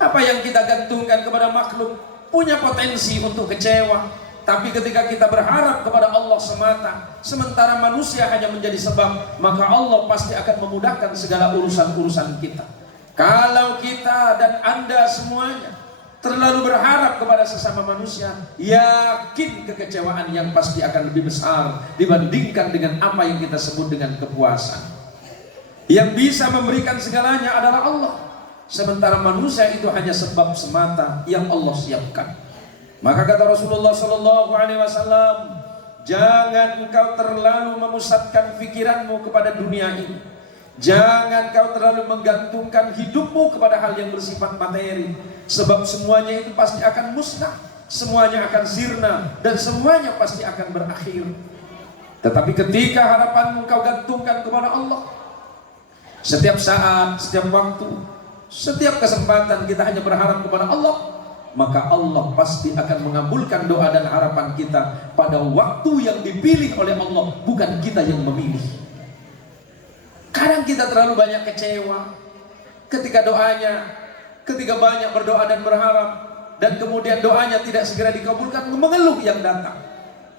Apa yang kita gantungkan kepada makhluk punya potensi untuk kecewa, tapi ketika kita berharap kepada Allah semata, sementara manusia hanya menjadi sebab, maka Allah pasti akan memudahkan segala urusan-urusan kita. Kalau kita dan Anda semuanya terlalu berharap kepada sesama manusia, yakin kekecewaan yang pasti akan lebih besar dibandingkan dengan apa yang kita sebut dengan kepuasan. Yang bisa memberikan segalanya adalah Allah, sementara manusia itu hanya sebab semata yang Allah siapkan. Maka kata Rasulullah SAW, jangan engkau terlalu memusatkan pikiranmu kepada dunia ini. Jangan kau terlalu menggantungkan hidupmu kepada hal yang bersifat materi, sebab semuanya itu pasti akan musnah, semuanya akan sirna, dan semuanya pasti akan berakhir. Tetapi ketika harapanmu kau gantungkan kepada Allah, setiap saat, setiap waktu, setiap kesempatan kita hanya berharap kepada Allah, maka Allah pasti akan mengabulkan doa dan harapan kita pada waktu yang dipilih oleh Allah, bukan kita yang memilih. Kadang kita terlalu banyak kecewa ketika doanya, ketika banyak berdoa dan berharap, dan kemudian doanya tidak segera dikabulkan, mengeluh yang datang.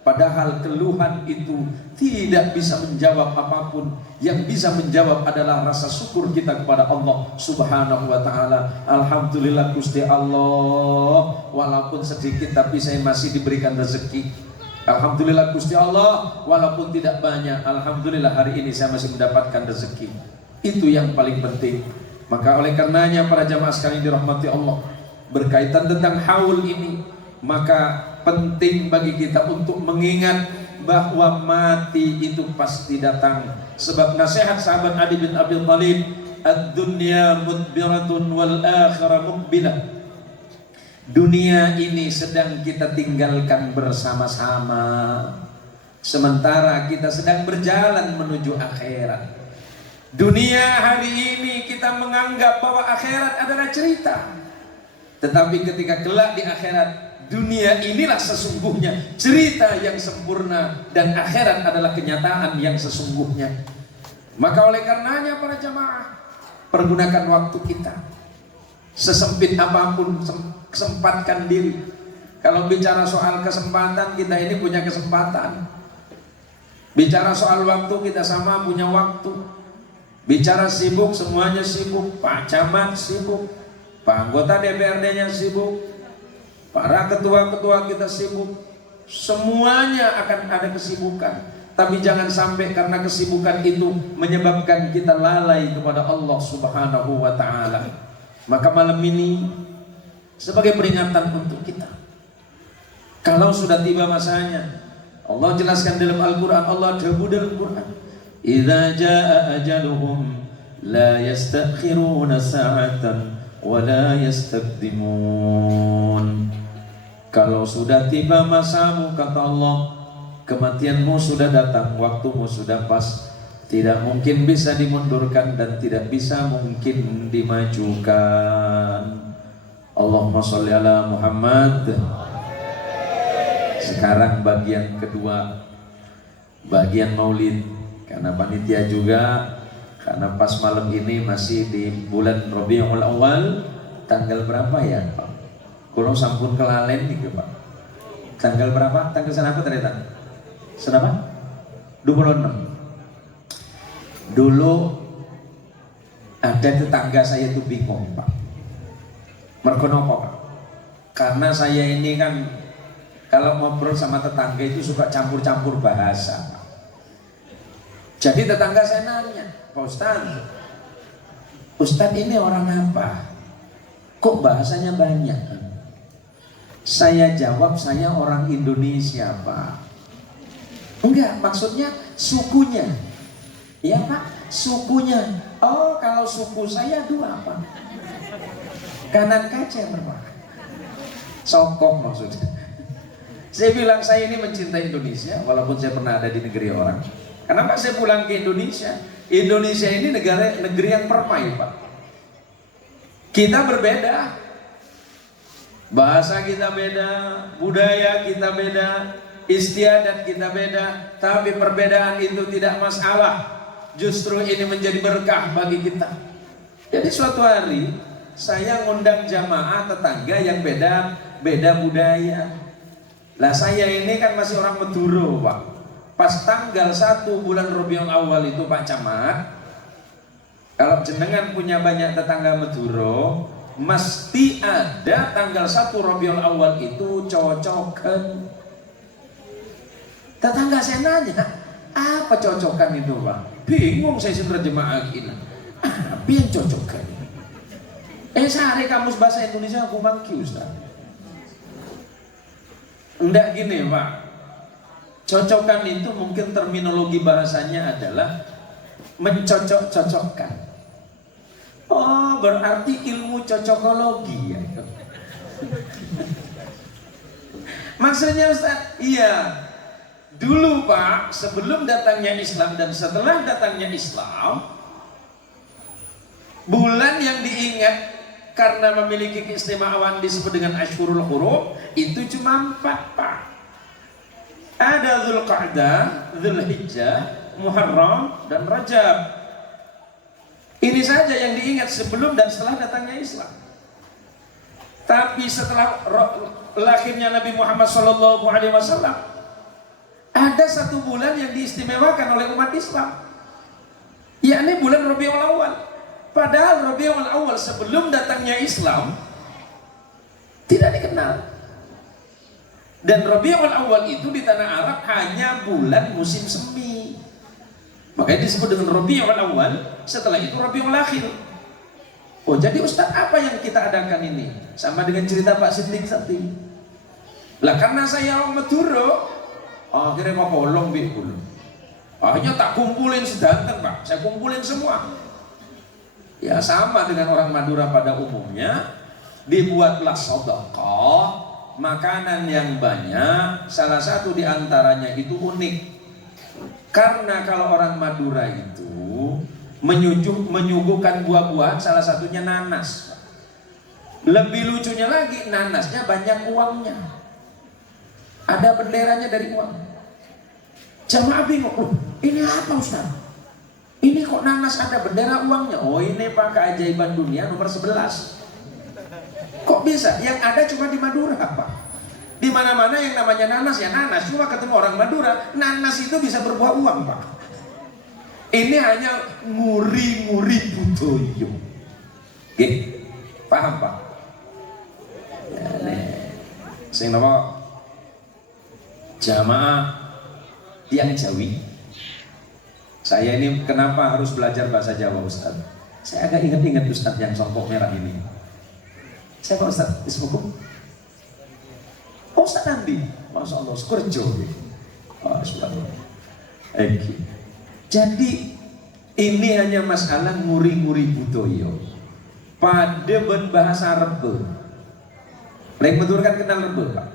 Padahal keluhan itu tidak bisa menjawab apapun. Yang bisa menjawab adalah rasa syukur kita kepada Allah Subhanahu wa ta'ala. Alhamdulillah Gusti Allah, walaupun sedikit tapi saya masih diberikan rezeki. Alhamdulillah Gusti Allah, walaupun tidak banyak, alhamdulillah hari ini saya masih mendapatkan rezeki. Itu yang paling penting. Maka oleh karenanya para jamaah sekalian dirahmati Allah, berkaitan tentang haul ini, maka penting bagi kita untuk mengingat bahwa mati itu pasti datang. Sebab nasihat sahabat Ali bin Abi Thalib, ad-dunya mudbiratun wal akhirah muqbilah. Dunia ini sedang kita tinggalkan bersama-sama, sementara kita sedang berjalan menuju akhirat. Dunia hari ini kita menganggap bahwa akhirat adalah cerita, tetapi ketika kelak di akhirat, dunia inilah sesungguhnya cerita yang sempurna, dan akhirat adalah kenyataan yang sesungguhnya. Maka oleh karenanya para jamaah, pergunakan waktu kita sesempit apapun, kesempatkan diri. Kalau bicara soal kesempatan, kita ini punya kesempatan. Bicara soal waktu, kita sama punya waktu. Bicara sibuk, semuanya sibuk. Pak Camat sibuk, Pak anggota DPRD-nya sibuk, para ketua-ketua kita sibuk. Semuanya akan ada kesibukan. Tapi jangan sampai karena kesibukan itu menyebabkan kita lalai kepada Allah Subhanahu wa ta'ala. Maka malam ini sebagai peringatan untuk kita, kalau sudah tiba masanya, Allah jelaskan dalam Al-Quran, Allah debu dalam Quran, idza jaa ajaluhum la yastakhiruna sa'atan wa la yastaqdimun. Kalau sudah tiba masamu, kata Allah, kematianmu sudah datang, waktumu sudah pas, tidak mungkin bisa dimundurkan dan tidak bisa mungkin dimajukan. Allahumma sholli ala Muhammad. Sekarang bagian kedua, bagian maulid. Karena panitia juga, karena pas malam ini masih di bulan Rabiul Awal. Tanggal berapa ya Pak? Kalau sampun kelalen nih Pak. Tanggal berapa? Tanggal senapa ternyata? Senapa? 26. Dulu Ada tetangga saya tuh bingung Pak. Mergo napa Pak? Karena saya ini kan kalau ngobrol sama tetangga itu suka campur-campur bahasa. Jadi tetangga saya nanya, Pak Ustadz ini orang apa? Kok bahasanya banyak? Saya jawab, saya orang Indonesia Pak. Enggak, maksudnya sukunya. Ya Pak, sukunya. Oh, kalau suku saya dua Pak. Kanan kaca Pak. Sokong maksudnya. Saya bilang saya ini mencintai Indonesia walaupun saya pernah ada di negeri orang. Kenapa saya pulang ke Indonesia? Indonesia ini negeri yang permai Pak. Kita berbeda. Bahasa kita beda, budaya kita beda, istiadat kita beda, tapi perbedaan itu tidak masalah. Justru ini menjadi berkah bagi kita. Jadi suatu hari saya ngundang jamaah tetangga yang beda budaya. Lah saya ini kan masih orang Madura Pak. Pas tanggal 1 bulan Rabiul Awal itu Pak Camat, kalau jenengan punya banyak tetangga Madura, mesti ada tanggal 1 Rabiul Awal itu cocokan. Tetangga saya nanya, apa cocokan itu Pak? Bingung saya jemaah ini. Apa yang cocokan? Sehari kamus bahasa Indonesia aku mangki Ustaz. Enggak gini Pak. Cocokan itu mungkin terminologi bahasanya adalah mencocok-cocokkan. Oh, berarti ilmu cocokologi ya. Maksudnya Ustaz, iya. Dulu Pak, sebelum datangnya Islam dan setelah datangnya Islam, bulan yang diingat karena memiliki keistimewaan disebut dengan Ashhurul Hurum itu cuma 4 Pak. Ada Dzulqa'dah, Dzulhijjah, Muharram dan Rajab. Ini saja yang diingat sebelum dan setelah datangnya Islam. Tapi setelah lahirnya Nabi Muhammad SAW, ada satu bulan yang diistimewakan oleh umat Islam, yakni bulan Rabiul Awal. Padahal Rabiul Awal sebelum datangnya Islam tidak dikenal. Dan Rabiul Awal itu di tanah Arab hanya bulan musim semi. Makanya disebut dengan Rabiul Awal, setelah itu Rabiul Akhir. Oh, jadi Ustaz, apa yang kita adakan ini? Sama dengan cerita Pak Siddiq tadi. Lah karena saya orang Madura, akhirnya mau bolong bikul. Akhirnya tak kumpulin sedanten Pak, saya kumpulin semua. Ya sama dengan orang Madura pada umumnya, dibuatlah sedekah, makanan yang banyak. Salah satu diantaranya itu unik, karena kalau orang Madura itu menyuguhkan buah-buahan, salah satunya nanas. Lebih lucunya lagi, nanasnya banyak uangnya, ada benderanya dari uang. Jamaah bingung, ini apa Ustaz? Ini kok nanas ada bendera uangnya? Oh ini Pak, keajaiban dunia nomor 11. Kok bisa? Yang ada cuma di Madura Pak. Di mana-mana yang namanya nanas ya nanas. Cuma ketemu orang Madura, nanas itu bisa berbuah uang Pak. Ini hanya nguri-nguri budoyo. Oke, paham Pak? Ya, sing napa jamaah tiang Jawi. Saya ini kenapa harus belajar bahasa Jawa Ustaz? Saya agak ingat-ingat Ustaz yang songkok merah ini. Siapa Ustaz? Ismukum? Oh, Ustaz Andi. Masya Allah, Skurjo. Oh, jadi ini hanya masalah nguri-nguri budoyo. Pada bahasa Rebe. Lek betul kan kenal Rebe Pak?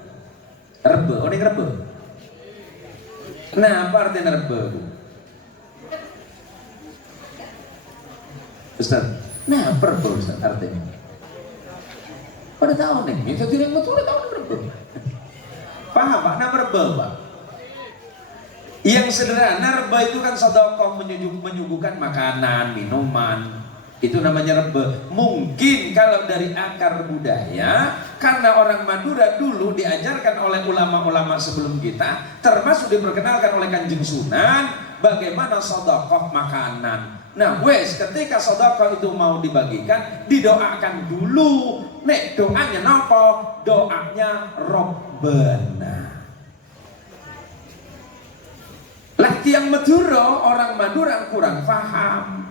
Rebe, oh ini Rebe. Nah, apa artinya Rebe? Ustaz, nah Rebe Ustaz artinya. Pada tahu nih, itu tidak betul tahu Rebe. Paham Pak? Nah Rebe Pak. Yang sederhana Rebe itu kan sedekah, menyuguhkan makanan, minuman. Itu namanya Rebe. Mungkin kalau dari akar budaya, karena orang Madura dulu diajarkan oleh ulama-ulama sebelum kita, termasuk diperkenalkan oleh Kanjeng Sunan, bagaimana sedekah makanan. Nah wes ketika sedekah itu mau dibagikan, didoakan dulu. Nek doanya nopo? Doanya Robbana. Lah tiang Madura, orang Madura kurang paham.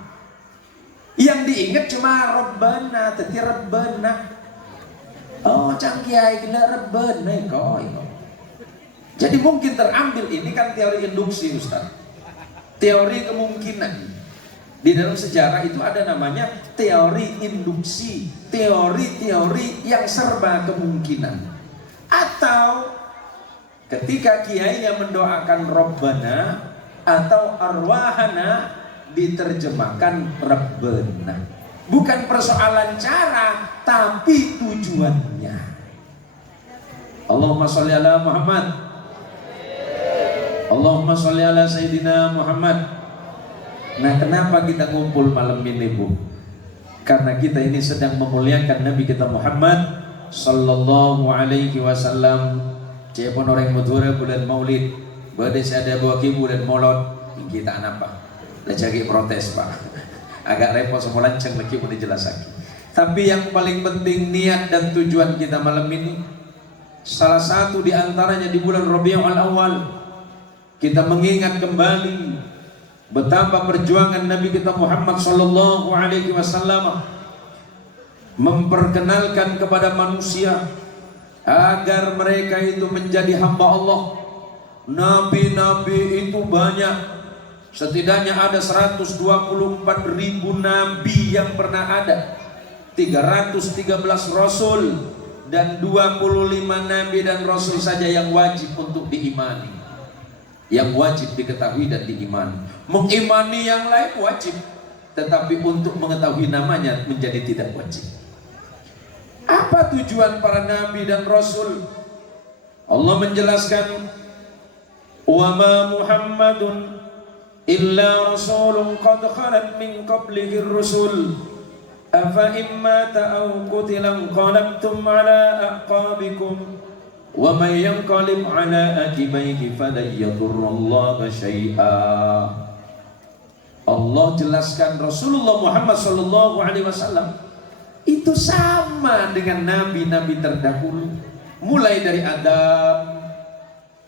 Yang diingat cuma Robbana, tapi Rabbana. Oh cangkiai gila Rabbana kok. Jadi mungkin terambil ini kan teori induksi Ustaz. Teori kemungkinan. Di dalam sejarah itu ada namanya teori induksi, teori-teori yang serba kemungkinan. Atau ketika kiainya mendoakan Rabbana atau arwahana diterjemahkan Rabbana. Bukan persoalan cara, tapi tujuannya. Allahumma sholli ala Muhammad. Allahumma sholli ala Sayyidina Muhammad. Nah kenapa kita ngumpul malam ini Bu? Karena kita ini sedang memuliakan Nabi kita Muhammad Sallallahu alaihi wasallam. Cepon orang Madura bulan maulid badai ada buah kibu dan molot. Kita apa? Lagi protes Pak. Agak repot semua lancang lagi pun dijelaskan. Tapi yang paling penting niat dan tujuan kita malam ini. Salah satu di antaranya di bulan Rabiul Awal kita mengingat kembali betapa perjuangan Nabi kita Muhammad Sallallahu alaihi wasallam memperkenalkan kepada manusia agar mereka itu menjadi hamba Allah. Nabi-nabi itu banyak, setidaknya ada 124.000 nabi yang pernah ada, 313 rasul dan 25 nabi dan rasul saja yang wajib untuk diimani, yang wajib diketahui dan diimani. Mengimani yang lain wajib, tetapi untuk mengetahui namanya menjadi tidak wajib. Apa tujuan para nabi dan rasul? Allah menjelaskan, wa ma Muhammadun illa rasulun qad khalat min qablihi ar-rusul afa imma ta'aw qutilan qalabtum ala aqabikum wa may yanqalib ala aqibaihi falan yadurrallaha syai'a. Allah jelaskan Rasulullah Muhammad sallallahu alaihi wasallam itu sama dengan nabi-nabi terdahulu, mulai dari Adam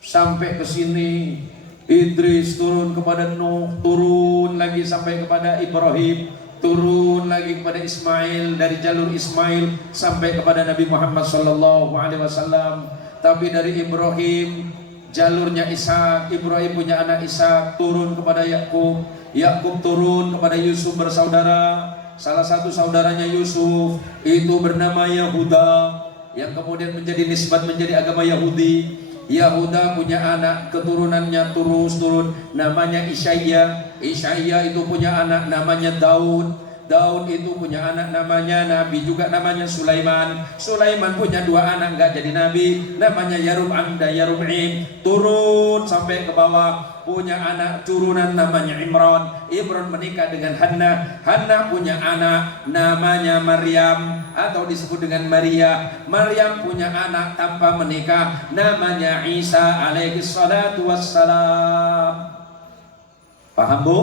sampai ke sini, Idris turun kepada Nuh, turun lagi sampai kepada Ibrahim, turun lagi kepada Ismail, dari jalur Ismail sampai kepada Nabi Muhammad sallallahu alaihi wasallam. Tapi dari Ibrahim jalurnya Ishak, Ibrahim punya anak Ishak, turun kepada Yakub, Yakub turun kepada Yusuf bersaudara. Salah satu saudaranya Yusuf itu bernama Yahuda, yang kemudian menjadi nisbat menjadi agama Yahudi. Yahuda punya anak, keturunannya terus turun, namanya Isyaya. Isyaya itu punya anak namanya Daud. Daud itu punya anak namanya Nabi juga, namanya Sulaiman. Sulaiman punya dua anak nggak jadi Nabi, namanya Yarub'am dan Yarub'im. Turun sampai ke bawah, punya anak turunan namanya Imran. Imran menikah dengan Hannah. Hannah punya anak namanya Maryam atau disebut dengan Maria. Maryam punya anak tanpa menikah namanya Isa alaihi salatu wassalam. Paham Bu?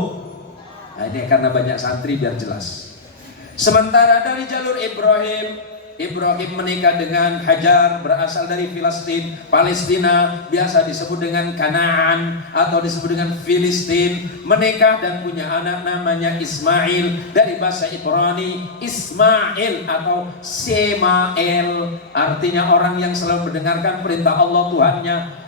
Nah, ini karena banyak santri biar jelas. Sementara dari jalur Ibrahim, Ibrahim menikah dengan Hajar, berasal dari Filistin, Palestina, biasa disebut dengan Kanaan atau disebut dengan Filistin. Menikah dan punya anak namanya Ismail, dari bahasa Ibrani Ismail atau Semael, artinya orang yang selalu mendengarkan perintah Allah Tuhannya.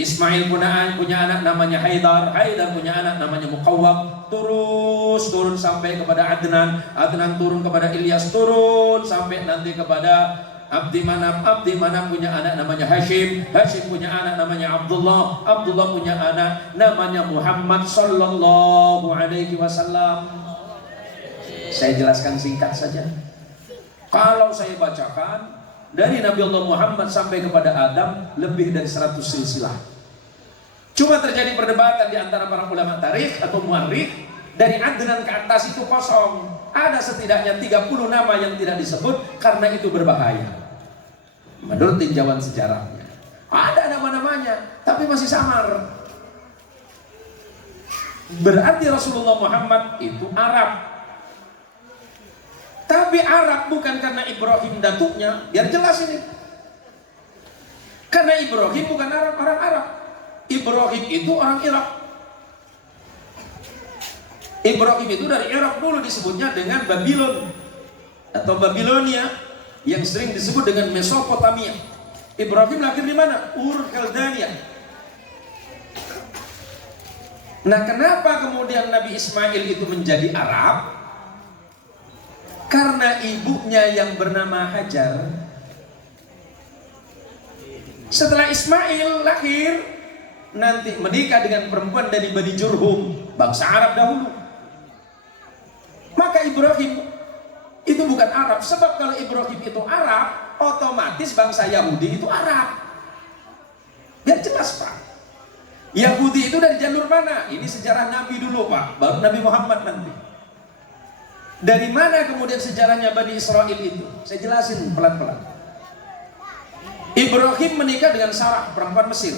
Ismail punya anak namanya Haidar, Haidar punya anak namanya Muqawwam. Terus turun sampai kepada Adnan, Adnan turun kepada Ilyas, turun sampai nanti kepada Abdi Manaf. Abdi Manaf punya anak namanya Hashim, Hashim punya anak namanya Abdullah, Abdullah punya anak namanya Muhammad sallallahu alaihi wasallam. Saya jelaskan singkat saja. Kalau saya bacakan dari Nabi Allah Muhammad sampai kepada Adam lebih dari 100 silsilah. Cuma terjadi perdebatan di antara para ulama tarikh atau muarikh. Dari Adnan ke atas itu kosong. Ada setidaknya 30 nama yang tidak disebut karena itu berbahaya. Menurut tinjauan sejarahnya. Ada nama-namanya tapi masih samar. Berarti Rasulullah Muhammad itu Arab. Tapi Arab bukan karena Ibrahim datuknya, biar jelas ini. Karena Ibrahim bukan orang Arab. Ibrahim itu orang Irak. Ibrahim itu dari Irak dulu disebutnya dengan Babylon atau Babilonia, yang sering disebut dengan Mesopotamia. Ibrahim lahir di mana? Ur Kaldania. Nah, kenapa kemudian Nabi Ismail itu menjadi Arab? Karena ibunya yang bernama Hajar. Setelah Ismail lahir, nanti menikah dengan perempuan dari Bani Jurhum, bangsa Arab dahulu. Maka Ibrahim itu bukan Arab. Sebab kalau Ibrahim itu Arab, otomatis bangsa Yahudi itu Arab. Biar jelas, Pak. Yahudi itu dari jalur mana? Ini sejarah Nabi dulu, Pak, baru Nabi Muhammad nanti. Dari mana kemudian sejarahnya Bani Israel itu? Saya jelasin pelan-pelan. Ibrahim menikah dengan Sarah, perempuan Mesir.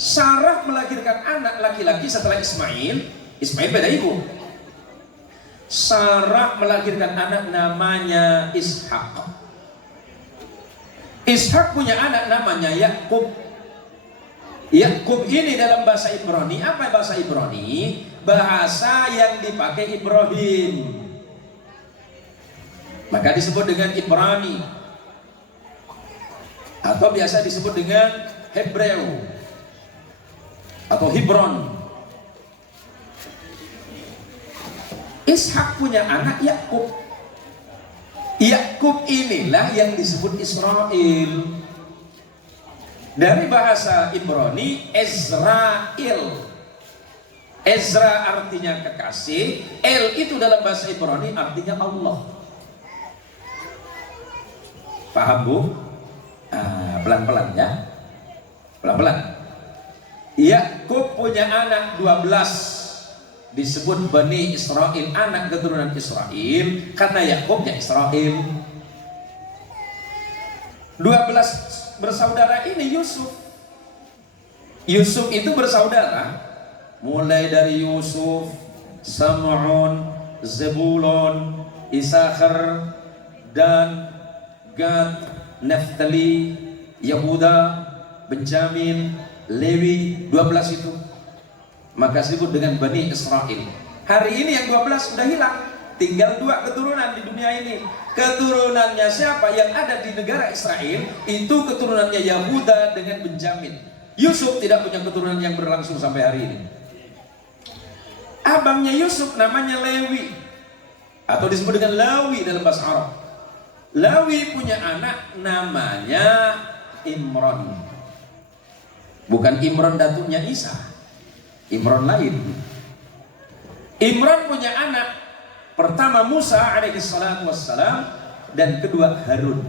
Sarah melahirkan anak laki-laki setelah Ismail. Ismail beda ibu. Sarah melahirkan anak namanya Ishak. Ishak punya anak namanya Yakub. Yakub ini dalam bahasa Ibrani, apa bahasa Ibrani? Bahasa yang dipakai Ibrahim. Maka disebut dengan Ibrani. Atau biasa disebut dengan Hebreu atau Hebron. Ishak punya anak Yakub. Yakub inilah yang disebut Israel. Dari bahasa Ibrani, Ezrail. Ezra artinya kekasih, El itu dalam bahasa Ibrani artinya Allah. Paham, Bu? Pelan-pelan ya. Pelan-pelan. Yakub punya anak 12, disebut Bani Israel, anak keturunan Israel, karena Yakubnya Israel. 12 bersaudara ini Yusuf. Yusuf itu bersaudara mulai dari Yusuf, Sam'un, Zebulon, Isakhar, Dan, Gad, Naftali, Yahuda, Benjamin, Lewi, 12 itu. Maka disebut dengan Bani Israel. Hari ini yang 12 sudah hilang. Tinggal 2 keturunan di dunia ini. Keturunannya siapa? Yang ada di negara Israel itu keturunannya Yahuda dengan Benjamin. Yusuf tidak punya keturunan yang berlangsung sampai hari ini. Abangnya Yusuf namanya Lewi, atau disebut dengan Lawi dalam bahasa Arab. Lawi punya anak namanya Imron. Bukan Imron datuknya Isa, Imron lain. Imron punya anak, pertama Musa alaihi salatu wassalam, dan kedua Harun.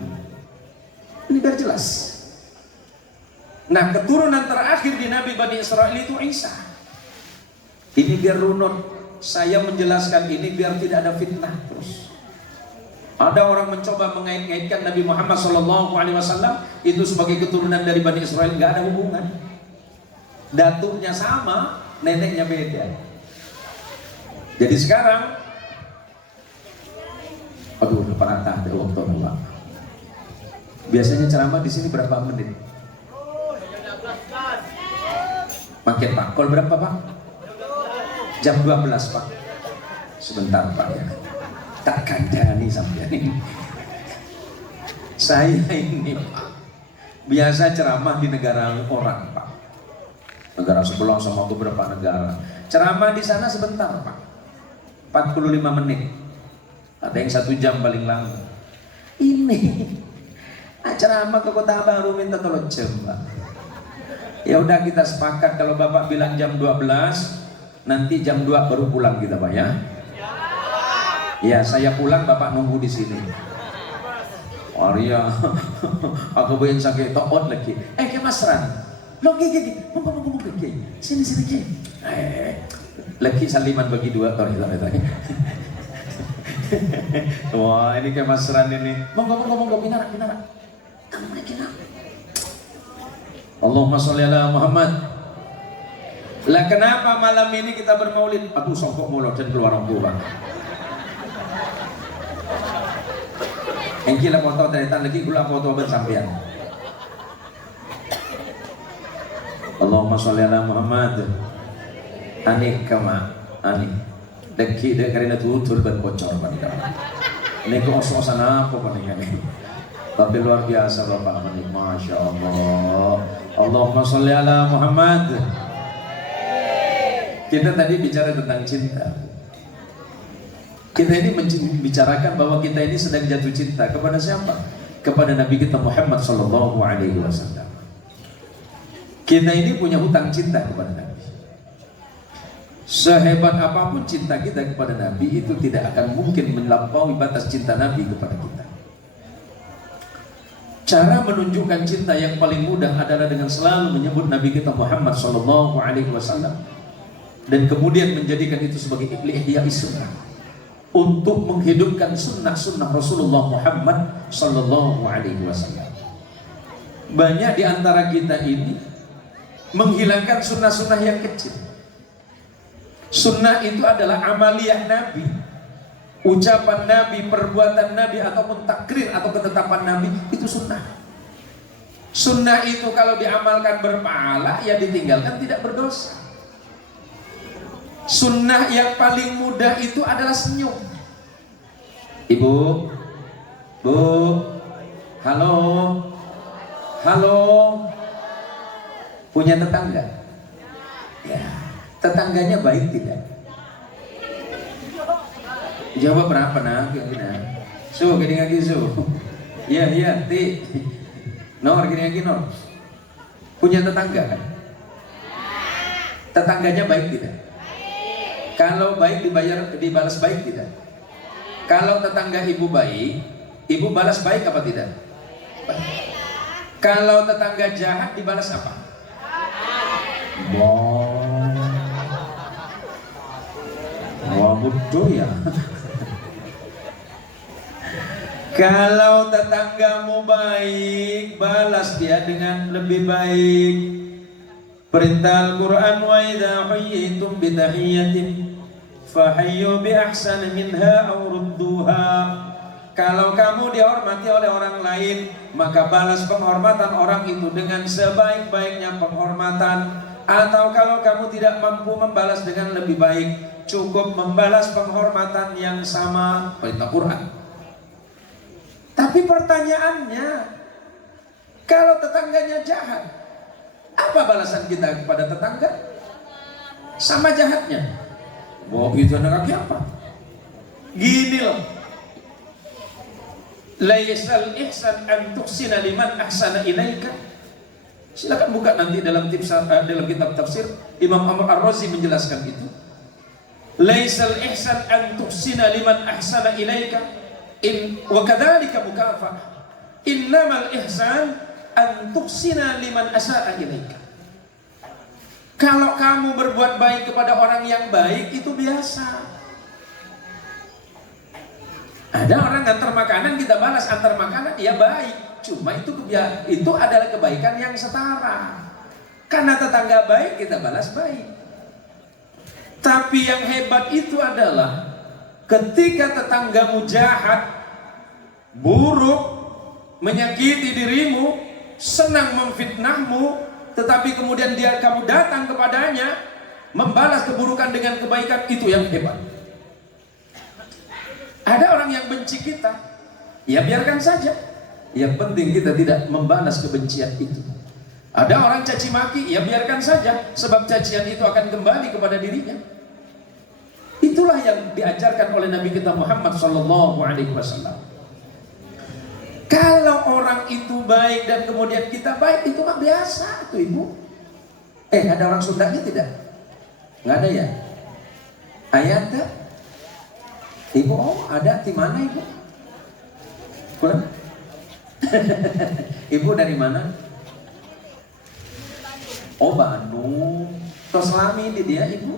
Ini biar jelas. Nah, keturunan terakhir di Nabi Bani Israel itu Isa. Ini biar runut. Saya menjelaskan ini biar tidak ada fitnah terus. Ada orang mencoba mengait-ngaitkan Nabi Muhammad SAW itu sebagai keturunan dari Bani Israel. Nggak ada hubungan. Datuknya sama, neneknya beda. Jadi sekarang, aduh, depan ada waktu Allah. Biasanya ceramah di sini berapa menit? Makin Pak, call berapa Pak? Jam 12 Pak. Sebentar Pak ya. Tak kandani sampai ini. Saya ini Pak, biasa ceramah di negara orang Pak. Negara sebelah sama beberapa negara. Ceramah di sana sebentar Pak. 45 menit. Ada yang 1 jam paling lama. Ini ceramah ke Kota Baru minta tolong jam Pak. Ya udah, kita sepakat kalau Bapak bilang jam 12, nanti jam 2 baru pulang kita Pak ya. Ya, saya pulang, Bapak nunggu di sini. Arya, aku pengen sakit tokot lagi. Ke Mas Ran, lo gigi, ngomong gigi, sini gigi. Lagi saliman bagi 2 tor itu. Wah, ini kayak Mas Ran ini. Ngomong minara. Kamu lagi nak. Allahumma sholli ala Muhammad. Lah kenapa malam ini kita bermaulid? Aku sokok mulut dan keluar aku bang. Engki lah foto taritan lagi gula foto bersampian. Allahumma sholli ala Muhammad. Ani kama ani. Deki dek karena tutur berbocor pada. Ini kok suasana apa paningan ini? Tapi luar biasa Bapak menik, Masya Allah. Allahumma sholli ala Muhammad. Kita tadi bicara tentang cinta. Kita ini membicarakan bahwa kita ini sedang jatuh cinta kepada siapa? Kepada Nabi kita Muhammad Sallallahu Alaihi Wasallam. Kita ini punya hutang cinta kepada Nabi. Sehebat apapun cinta kita kepada Nabi, itu tidak akan mungkin melampaui batas cinta Nabi kepada kita. Cara menunjukkan cinta yang paling mudah adalah dengan selalu menyebut Nabi kita Muhammad Sallallahu Alaihi Wasallam, dan kemudian menjadikan itu sebagai ihya sunnah, untuk menghidupkan sunnah-sunnah Rasulullah Muhammad Sallallahu Alaihi Wasallam. Banyak di antara kita ini menghilangkan sunnah-sunnah yang kecil. Sunnah itu adalah amaliyah Nabi, ucapan Nabi, perbuatan Nabi, ataupun takrir atau ketetapan Nabi, itu sunnah. Sunnah itu kalau diamalkan berpahala, ya ditinggalkan tidak berdosa. Sunnah yang paling mudah itu adalah senyum. Ibu, Bu, halo, halo, punya tetangga? Ya, tetangganya baik tidak? Jawab berapa nak? So, gini lagi so. Iya, iya, ti. Nor, gini lagi nor. Punya tetangga kan? Tetangganya baik tidak? Kalau baik dibalas baik tidak? Kalau tetangga ibu baik, ibu balas baik apa tidak? Baik. Kalau tetangga jahat dibalas apa? Wah, bodoh ya. Kalau tetanggamu baik, balas dia dengan lebih baik. Perintah Al-Quran, wa idza huyyitum bi tahiyyatin fahayyu bi ahsana minha aw rudduha. Kalau kamu dihormati oleh orang lain, maka balas penghormatan orang itu dengan sebaik-baiknya penghormatan. Atau kalau kamu tidak mampu membalas dengan lebih baik, cukup membalas penghormatan yang sama. Perintah Quran. Tapi pertanyaannya, kalau tetangganya jahat, apa balasan kita kepada tetangga? Sama jahatnya. Wah, itu anak kaki apa? Gini loh. Laisal ihsan an tuhsina liman ahsana ilaika. Silakan buka nanti dalam kitab tafsir Imam Amr Ar-Razi menjelaskan itu. Laisal ihsan an tuhsina liman ahsana ilaika wa kadzalika mukafah. Innamal ihsan an tuhsina liman asaa ilaika. Kalau kamu berbuat baik kepada orang yang baik, itu biasa. Ada orang antar makanan, kita balas antar makanan, ya baik. Cuma itu adalah kebaikan yang setara. Karena tetangga baik, kita balas baik. Tapi yang hebat itu adalah ketika tetanggamu jahat, buruk, menyakiti dirimu, senang memfitnahmu, tetapi kemudian kamu datang kepadanya, membalas keburukan dengan kebaikan, itu yang hebat. Ada orang yang benci kita, ya biarkan saja. Yang penting kita tidak membalas kebencian itu. Ada orang caci maki, ya biarkan saja, sebab cacian itu akan kembali kepada dirinya. Itulah yang diajarkan oleh Nabi kita Muhammad Sallallahu Alaihi Wasallam. Kalau orang itu baik dan kemudian kita baik, itu mah biasa tuh ibu. Ada orang Sundanya tidak? Nggak ada ya? Ayat tak? Ibu, oh ada di mana ibu? Pulang? Ibu dari mana? Oh Bandung. Tos lami di dia ibu?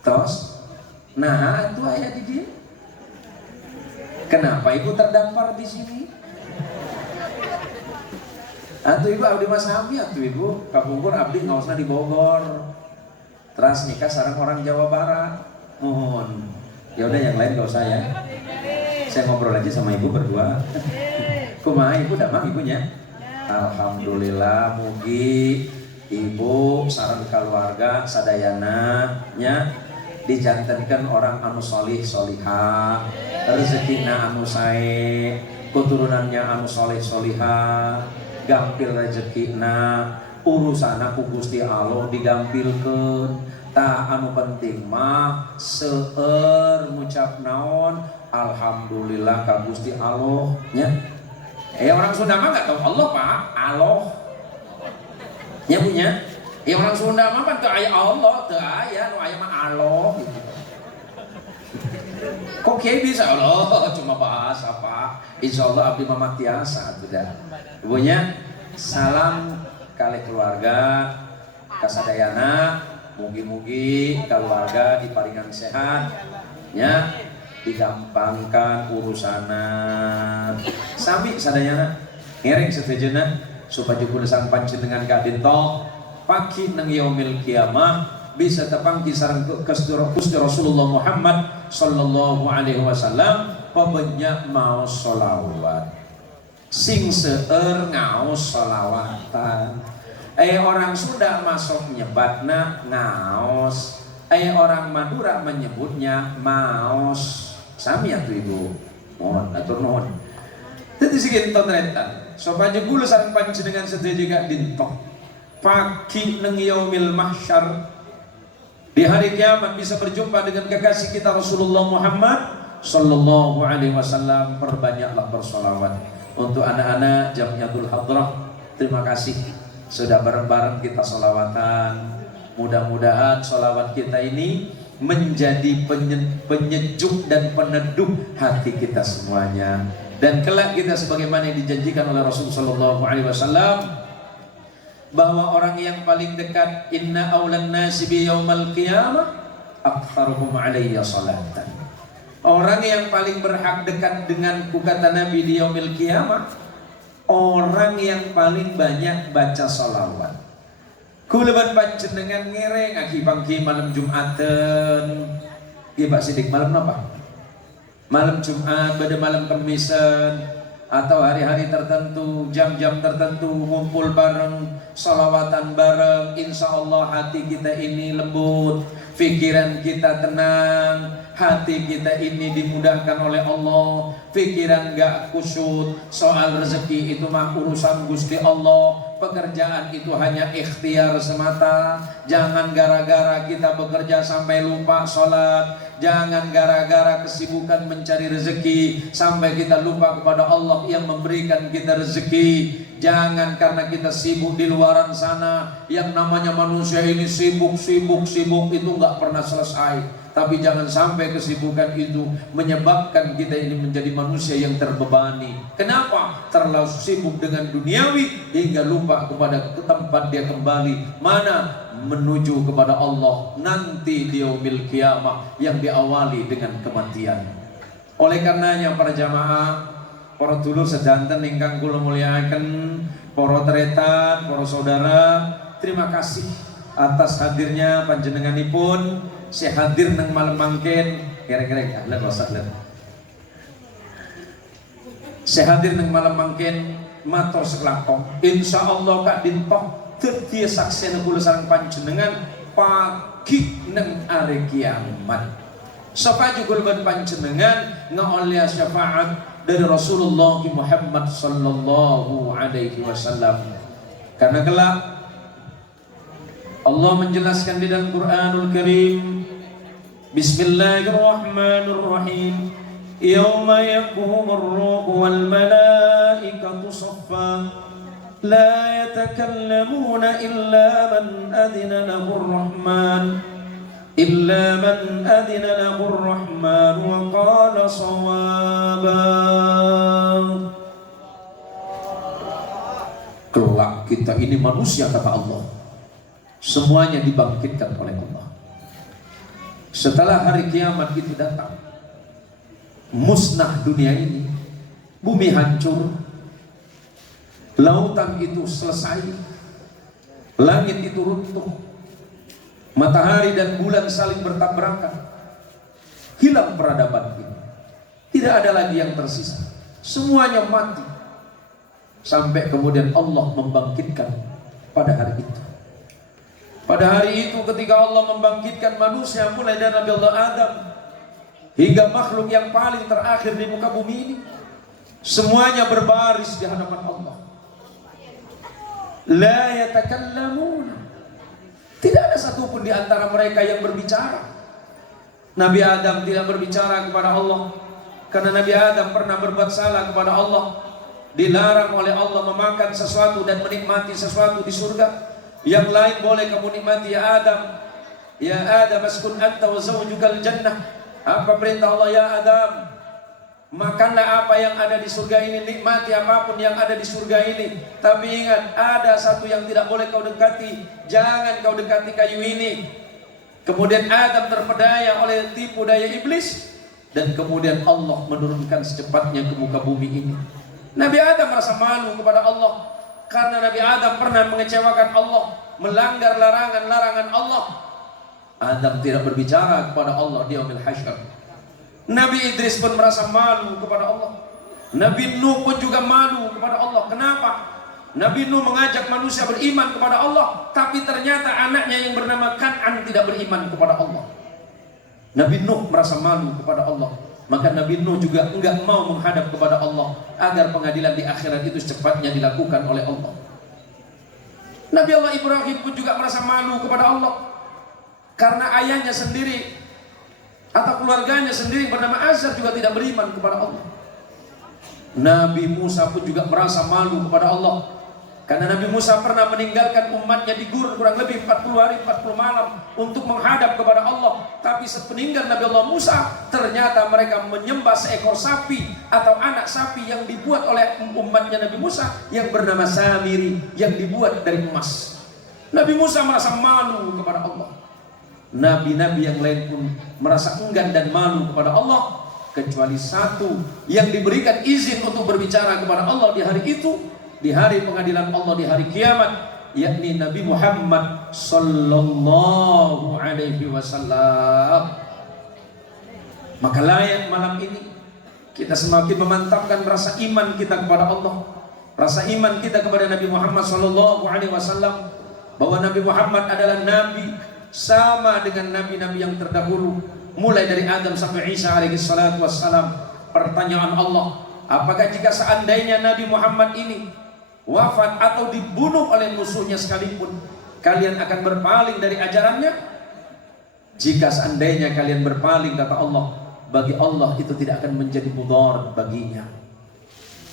Tos? Nah itu ayat di dia. Kenapa ibu terdampar di sini? Atuh ibu abdi Mas Hami atuh ibu kapungkur abdi ngaosna di Bogor. Terus nikah sarang orang Jawa Barat. Mohon. Ya udah yang lain gak usah ya. Saya ngobrol aja sama ibu berdua. Kumaha ibu damang ibunya? Alhamdulillah mugi ibu sareng keluarga sadayana nya dijantankan orang anu solih solihah, rezekina anu sae, keturunannya anu solih solihah, gampil rezekina, urusana ku Gusti Allah digampilkeun. Tah anu penting mah seueur ngucap naon alhamdulillah ka Gusti Allah nya. Orang Sunda mah nggak tahu Allah Pak, Allah. Ya punya. Orang Sunda mah kan teu aya Allah, teu aya nu aya mah Allah gitu. Kok kiai bisa Allah cuma bahasa Pak. Insyaallah abdi mah tiasa atuh. Ibunya salam kali keluarga kasadayana, mugi-mugi keluarga diparingan sehat nya. Digampangkan urusana sami sadayana ngereng satejana supaya kulesan panjenengan kadinto pagi nang yaumil kiamah bisa tepangki sareng Gusti Rasulullah Muhammad sallallahu alaihi wasallam pabenya mau sholawat sing seueur ngaos sholawatan orang Sunda masuk nyebatna ngaos orang Madura menyebutnya maos. Sami atuh ibu, mohon atur nuhun. Tadi segini tonretan, supaya gulu sareng panjenengan sedaya juga dintok. Pagi neng yaumil mahsyar di hari kiamat bisa berjumpa dengan kekasih kita Rasulullah Muhammad sallallahu alaihi wasallam. Perbanyaklah bersolawat untuk anak-anak Jamiatul Hadrah. Terima kasih sudah bareng-bareng kita solawatan. Mudah-mudahan solawat kita ini menjadi penyejuk dan peneduh hati kita semuanya. Dan kelak kita sebagaimana yang dijanjikan oleh Rasulullah SAW bahwa orang yang paling dekat inna aulan nasi bi yaumal qiyamah aktsaruhum alayya salatan. Orang yang paling berhak dekat denganku kata Nabi di yaumil qiyamah orang yang paling banyak baca salawat. Kuleban panjenengan ngereng aki pangki malam Jumaten. Ieu Pak Sidik malam apa? Malam Jumat pada malam Kamisan atau hari-hari tertentu, jam-jam tertentu ngumpul bareng, salawatan bareng, insya Allah hati kita ini lembut, pikiran kita tenang, hati kita ini dimudahkan oleh Allah, pikiran gak kusut. Soal rezeki itu mah urusan Gusti Allah, pekerjaan itu hanya ikhtiar semata. Jangan gara-gara kita bekerja sampai lupa sholat, jangan gara-gara kesibukan mencari rezeki sampai kita lupa kepada Allah yang memberikan kita rezeki. Jangan karena kita sibuk di luaran sana, yang namanya manusia ini sibuk itu nggak pernah selesai. Tapi jangan sampai kesibukan itu menyebabkan kita ini menjadi manusia yang terbebani. Kenapa? Terlalu sibuk dengan duniawi hingga lupa kepada tempat dia kembali. Mana? Menuju kepada Allah nanti di yaumil kiamah yang diawali dengan kematian. Oleh karenanya para jamaah, para dulur sedanten ingkang kula mulyakaken, para tretan, para saudara, terima kasih atas hadirnya panjenenganipun. Saya hadir nang malam mangken, kira-kira ahlan wa sahlan. Saya hadir nang malam mangken matur sekelakon. Insyaallah Kak dintok teu saksina kula sareng panjenengan pagi nang are kiamat. Sapa jugul ban panjenengan ngaoleh syafaat dari Rasulullah Muhammad sallallahu alaihi wasallam. Karena kelak Allah menjelaskan di dalam Quranul Karim, Bismillahirrahmanirrahim, Yawma yakumur ruhu wal malaikatu saffa, la yatakallamuna illa man adina lahur rahman, illa man adina lahur rahman wa qala sawaba. Kelak kita ini manusia kata Allah, semuanya dibangkitkan oleh Allah. Setelah hari kiamat itu datang, musnah dunia ini, bumi hancur, lautan itu selesai, langit itu runtuh, Matahari dan bulan saling bertabrakan. Hilang peradaban ini. Tidak ada lagi yang tersisa. Semuanya mati. Sampai kemudian Allah membangkitkan pada hari itu. Pada hari itu ketika Allah membangkitkan manusia mulai dari Nabi Allah Adam hingga makhluk yang paling terakhir di muka bumi ini, semuanya berbaris di hadapan Allah. La yatakallamuna. Tidak ada satupun di antara mereka yang berbicara. Nabi Adam tidak berbicara kepada Allah karena Nabi Adam pernah berbuat salah kepada Allah. Dilarang oleh Allah memakan sesuatu dan menikmati sesuatu di surga. Yang lain boleh kamu nikmati ya Adam. Ya Adam askun anta wa zawjukal jannah. Apa perintah Allah ya Adam? Makanlah apa yang ada di surga ini, nikmati apapun yang ada di surga ini. Tapi ingat, ada satu yang tidak boleh kau dekati. Jangan kau dekati kayu ini. Kemudian Adam terpedaya oleh tipu daya iblis. Dan kemudian Allah menurunkan secepatnya ke muka bumi ini. Nabi Adam merasa malu kepada Allah. Karena Nabi Adam pernah mengecewakan Allah, melanggar larangan-larangan Allah. Adam tidak berbicara kepada Allah di yaumil hasyr. Nabi Idris pun merasa malu kepada Allah. Nabi Nuh pun juga malu kepada Allah. Kenapa? Nabi Nuh mengajak manusia beriman kepada Allah, tapi ternyata anaknya yang bernama Kan'an tidak beriman kepada Allah. Nabi Nuh merasa malu kepada Allah. Maka Nabi Nuh juga enggak mau menghadap kepada Allah agar pengadilan di akhirat itu secepatnya dilakukan oleh Allah. Nabi Allah Ibrahim pun juga merasa malu kepada Allah karena ayahnya sendiri atau keluarganya sendiri bernama Azar juga tidak beriman kepada Allah. Nabi Musa pun juga merasa malu kepada Allah karena Nabi Musa pernah meninggalkan umatnya di gurun kurang lebih 40 hari 40 malam untuk menghadap kepada Allah. Tapi sepeninggal Nabi Allah Musa, ternyata mereka menyembah seekor sapi atau anak sapi yang dibuat oleh umatnya Nabi Musa yang bernama Samiri, yang dibuat dari emas. Nabi Musa merasa malu kepada Allah. Nabi-nabi yang lain pun merasa enggan dan malu kepada Allah, kecuali satu yang diberikan izin untuk berbicara kepada Allah di hari itu, di hari pengadilan Allah, di hari kiamat, yakni Nabi Muhammad sallallahu alaihi wasallam. Maka layak malam ini kita semakin memantapkan rasa iman kita kepada Allah, rasa iman kita kepada Nabi Muhammad sallallahu alaihi wasallam, bahwa Nabi Muhammad adalah nabi sama dengan nabi-nabi yang terdahulu, mulai dari Adam sampai Isa alaihi salatu wassalam. Pertanyaan Allah, apakah jika seandainya Nabi Muhammad ini wafat atau dibunuh oleh musuhnya sekalipun, kalian akan berpaling dari ajarannya? Jika seandainya kalian berpaling, kata Allah, bagi Allah itu tidak akan menjadi mudarat baginya.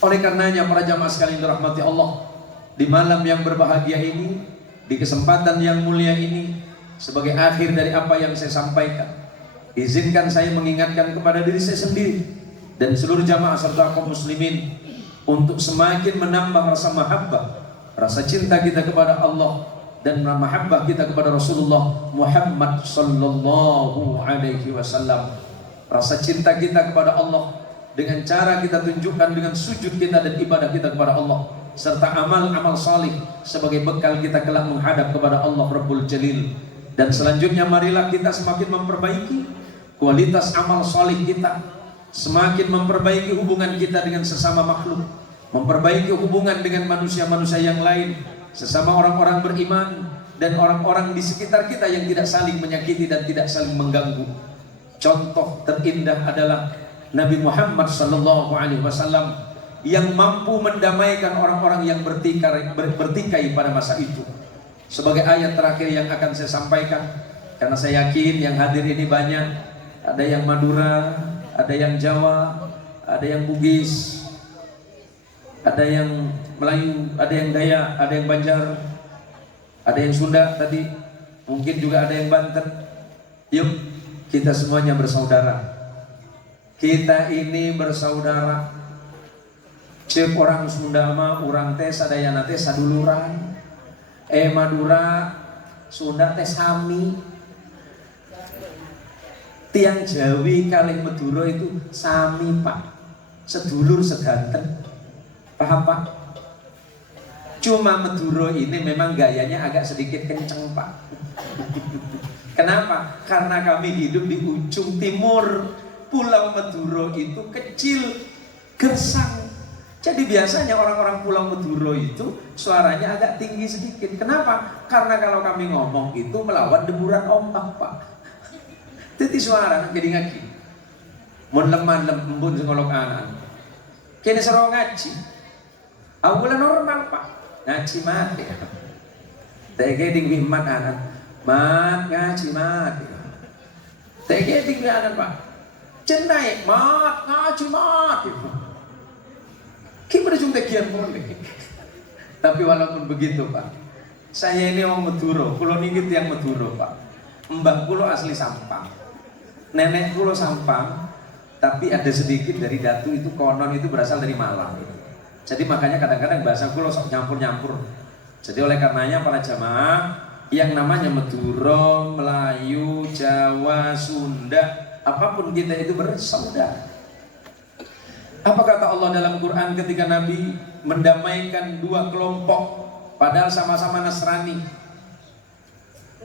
Oleh karenanya para jamaah sekalian dirahmati Allah, di malam yang berbahagia ini, di kesempatan yang mulia ini, sebagai akhir dari apa yang saya sampaikan, izinkan saya mengingatkan kepada diri saya sendiri dan seluruh jamaah serta kaum muslimin untuk semakin menambah rasa mahabbah, rasa cinta kita kepada Allah dan mahabbah kita kepada Rasulullah Muhammad sallallahu alaihi wasallam. Rasa cinta kita kepada Allah dengan cara kita tunjukkan dengan sujud kita dan ibadah kita kepada Allah, serta amal-amal salih sebagai bekal kita kelak menghadap kepada Allah Rabbul Jalil. Dan selanjutnya marilah kita semakin memperbaiki kualitas amal salih kita, semakin memperbaiki hubungan kita dengan sesama makhluk, memperbaiki hubungan dengan manusia-manusia yang lain, sesama orang-orang beriman dan orang-orang di sekitar kita yang tidak saling menyakiti dan tidak saling mengganggu. Contoh terindah adalah Nabi Muhammad SAW yang mampu mendamaikan orang-orang yang bertikai pada masa itu. Sebagai ayat terakhir yang akan saya sampaikan, karena saya yakin yang hadir ini banyak, ada yang Madura, ada yang Jawa, ada yang Bugis, ada yang Melayu, ada yang Dayak, ada yang Banjar, ada yang Sunda tadi, mungkin juga ada yang Banten. Yuk, kita semuanya bersaudara. Kita ini bersaudara. Cek orang Sunda mah urang teh sadayana teh saduluran. Madura, Sunda teh sami. Tiang Jawi kalih Madura itu sami, Pak. Sedulur sedanten. Paham, Pak? Cuma Madura ini memang gayanya agak sedikit kenceng, Pak. Kenapa? Karena kami hidup di ujung timur. Pulau Madura itu kecil, gersang. Jadi biasanya orang-orang Pulau Madura itu suaranya agak tinggi sedikit. Kenapa? Karena kalau kami ngomong itu melawan deburan ombak, Pak. Jadi suara jadi ngaki. Mun lemah lembun sengolok anak. Kini seru ngaji. Awalan normal, Pak. Ngaji mati. Tege tinggi mat anak. Mat ngaji mati. Tege tinggi anak, Pak. Cenai mat ngaji mati. Kita berjumpa kian boleh. Tapi walaupun begitu, Pak, saya ini orang Madura, kulo ningit yang Madura, Pak. Mbah kulo asli Sampang, nenek kulo Sampang, tapi ada sedikit dari Datu itu konon itu berasal dari Malang. Jadi makanya kadang-kadang bahasa kulo sok nyampur-nyampur. Jadi oleh karenanya para jamaah yang namanya Madura, Melayu, Jawa, Sunda, apapun kita itu bersaudara. Apa kata Allah dalam Quran ketika Nabi mendamaikan dua kelompok padahal sama-sama Nasrani?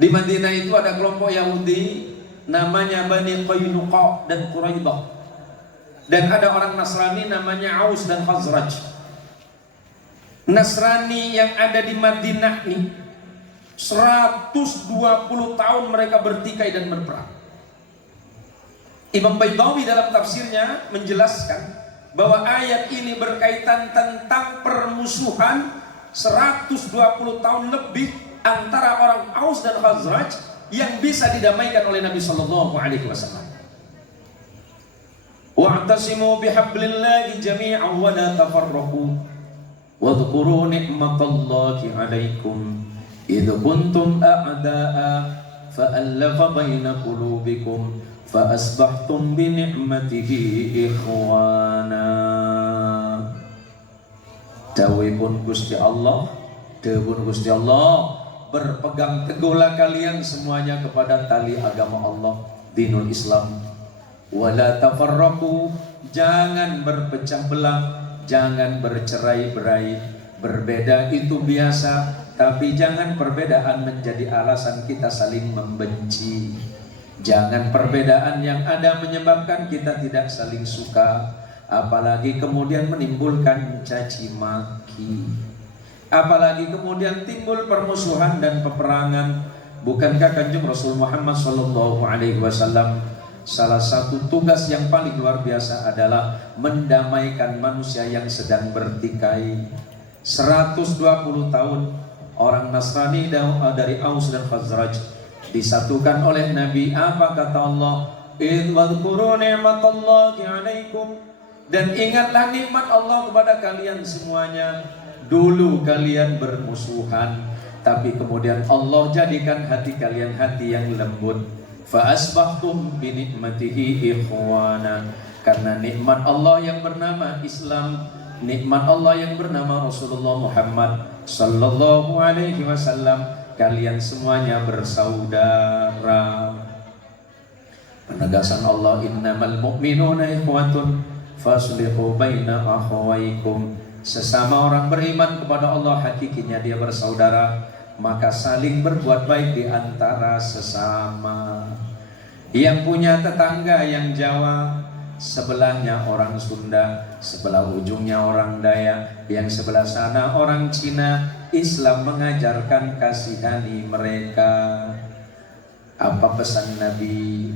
Di Madinah itu ada kelompok Yahudi namanya Bani Qainuqa dan Quraidah, dan ada orang Nasrani namanya Aus dan Khazraj. Nasrani yang ada di Madinah nih 120 tahun mereka bertikai dan berperang. Imam Baidawi dalam tafsirnya menjelaskan bahwa ayat ini berkaitan tentang permusuhan 120 tahun lebih antara orang Aus dan Khazraj yang bisa didamaikan oleh Nabi Sallallahu Alaihi Wasallam. Wa'tasimu bihablillahi jami'an wa la tafarraqu wadhkuru ni'matallahi 'alaikum idh kuntum a'da'a fa'alafa baina qulubikum فَأَصْبَحْتُمْ بِنِعْمَتِهِ إِخْوَانًا. Dawuhipun Gusti Allah, dawuhipun Gusti Allah, berpegang teguhlah kalian semuanya kepada tali agama Allah, dinul Islam. Wala tafarraqu, jangan berpecah belah, jangan bercerai-berai. Berbeda itu biasa, tapi jangan perbedaan menjadi alasan kita saling membenci. Jangan perbedaan yang ada menyebabkan kita tidak saling suka, apalagi kemudian menimbulkan caci maki, apalagi kemudian timbul permusuhan dan peperangan. Bukankah Kanjeng Rasul Muhammad Sallallahu Alaihi Wasallam salah satu tugas yang paling luar biasa adalah mendamaikan manusia yang sedang bertikai? 120 tahun orang Nasrani dari Aus dan Khazraj disatukan oleh Nabi. Apa kata Allah? Idh wadhkuru ni'matallahi 'alaikum, dan ingatlah nikmat Allah kepada kalian semuanya. Dulu kalian bermusuhan, tapi kemudian Allah jadikan hati kalian hati yang lembut. Fa asbahtum bi ni'matihi ikhwana, karena nikmat Allah yang bernama Islam, nikmat Allah yang bernama Rasulullah Muhammad Sallallahu Alaihi Wasallam, kalian semuanya bersaudara. Penegasan Allah, innamal mu'minuna ikhwatun faslihu baina akhawaikum. Sesama orang beriman kepada Allah hakikinya dia bersaudara, maka saling berbuat baik di antara sesama. Yang punya tetangga yang Jawa, sebelahnya orang Sunda, sebelah ujungnya orang Dayak, yang sebelah sana orang Cina, Islam mengajarkan kasihani mereka. Apa pesan Nabi?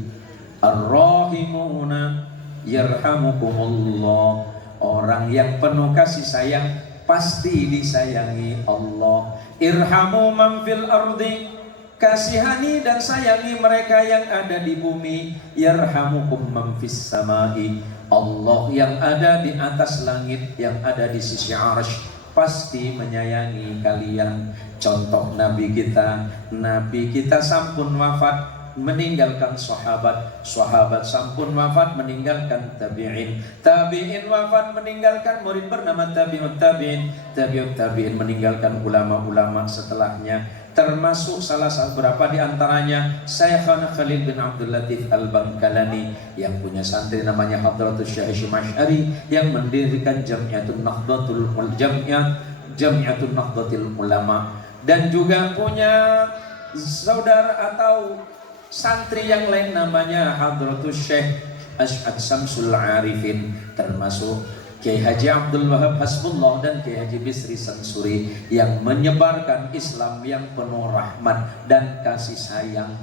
Ar-rahimuna yarhamukumullah. Orang yang penuh kasih sayang pasti disayangi Allah. Irhamu man fil ardi, kasihani dan sayangi mereka yang ada di bumi. Yarhamukum man fis samai, Allah yang ada di atas langit, yang ada di sisi arsy pasti menyayangi kalian. Contoh Nabi kita sampun wafat meninggalkan sahabat, sahabat sampun wafat meninggalkan tabi'in, tabi'in wafat meninggalkan murid bernama tabi'ut tabi'in, tabi'ut tabi'in meninggalkan ulama-ulama setelahnya, termasuk salah beberapa di antaranya Syekhana Khalil bin Abdul Latif Al-Bangkalani yang punya santri namanya Hadratus Syekh Hashim Asy'ari yang mendirikan Jami'atun Nahdlatul Ulama, dan juga punya saudara atau santri yang lain namanya Hadratus Syekh Asy'ad Syamsul Arifin, termasuk Kiai Haji Abdul Wahab Hasbullah dan Kiai Haji Bisri Sansuri yang menyebarkan Islam yang penuh rahmat dan kasih sayang.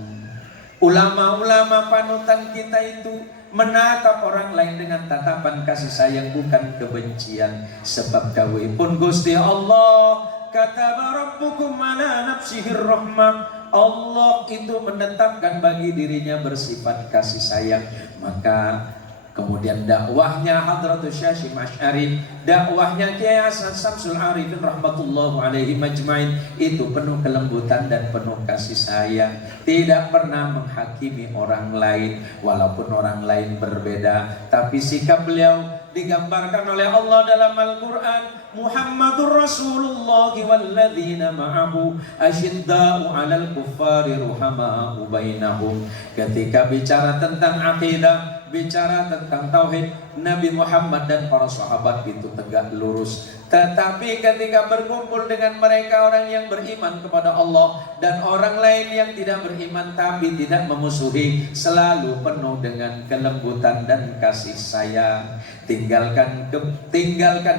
Ulama-ulama panutan kita itu menatap orang lain dengan tatapan kasih sayang, bukan kebencian. Sebab dawuhipun Gusti Allah, kataba rabbukum ala nafsihir rahmah, Allah itu menetapkan bagi dirinya bersifat kasih sayang. Maka kemudian dakwahnya Hadratus Syekh Asy'ari, dakwahnya Kiai Hasan Syamsul Arifin rahmatullah alaihi majma'in itu penuh kelembutan dan penuh kasih sayang. Tidak pernah menghakimi orang lain walaupun orang lain berbeda, tapi sikap beliau digambarkan oleh Allah dalam Al-Quran. Muhammadur Rasulullah walladzina ma'ahu asyidda'u 'alal kuffari ruhama'u bainahum. Ketika bicara tentang akidah, bicara tentang tauhid, Nabi Muhammad dan para sahabat itu tegak lurus. Tetapi ketika berkumpul dengan mereka orang yang beriman kepada Allah dan orang lain yang tidak beriman tapi tidak memusuhi, selalu penuh dengan kelembutan dan kasih sayang. Tinggalkan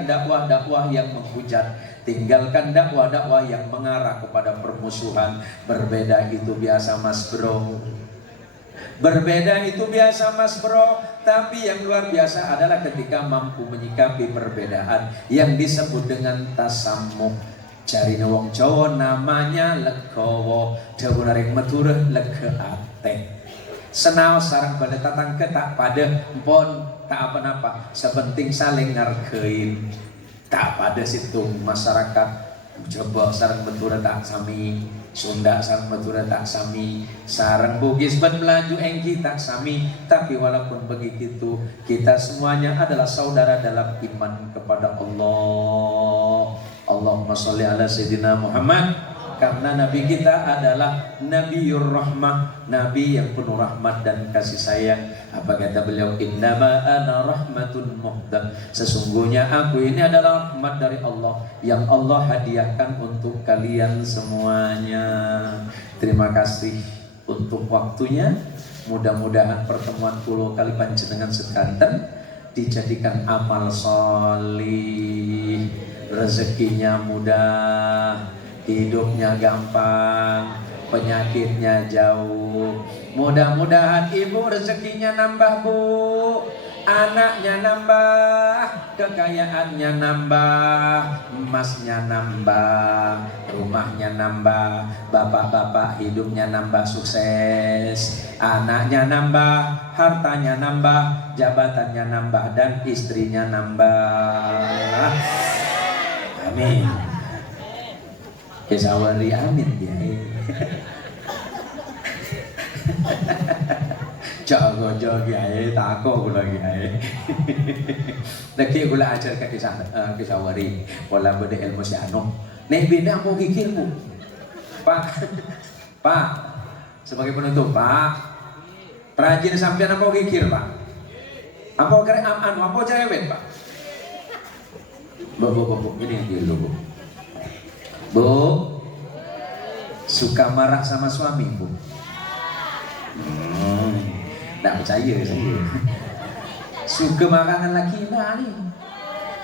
dakwah-dakwah yang menghujat, tinggalkan dakwah-dakwah yang mengarah kepada permusuhan. Berbeda itu biasa mas bro, berbeda itu biasa mas bro, tapi yang luar biasa adalah ketika mampu menyikapi perbedaan yang disebut dengan tasamuh. Jarine wong Jawa namanya legowo, Jawa naring metureh lege ate. Senaos sareng pada tatangke tak pada pon tak apa-apa, sepenting saling ngargein. Tak pada situ masyarakat coba sareng metureh tak sami, Sunda sareng Madura tak sami, sareng Bugis ben melaju engki tak sami. Tapi walaupun begitu, kita semuanya adalah saudara dalam iman kepada Allah. Allahumma sholli ala sayyidina Muhammad. Karena Nabi kita adalah Nabiur Rahmah, Nabi yang penuh rahmat dan kasih sayang. Apa kata beliau? Innama ana rahmatun muhdah. Sesungguhnya aku ini adalah rahmat dari Allah yang Allah hadiahkan untuk kalian semuanya. Terima kasih untuk waktunya. Mudah-mudahan pertemuan kulo kali panjenengan sekanten dijadikan amal solih, rezekinya mudah, hidupnya gampang, penyakitnya jauh. Mudah-mudahan ibu rezekinya nambah bu, anaknya nambah, kekayaannya nambah, emasnya nambah, rumahnya nambah, bapak-bapak hidupnya nambah sukses, anaknya nambah, hartanya nambah, jabatannya nambah, dan istrinya nambah. Amin. Kesawari amin ya. Jago-jago kiai, tako kula kiai. Lagi kula ajar ke kesawari, pola beda ilmu si anu. Nek beda aku kikir bu, Pak, Pak, sebagai penutup Pak, rajin sampean apa kikir Pak? Apa kere apa cerewet Pak? Bu, ini dulu bu. Bu, suka marah sama suami bu? Tidak percaya saya. Suka makanan laki nih?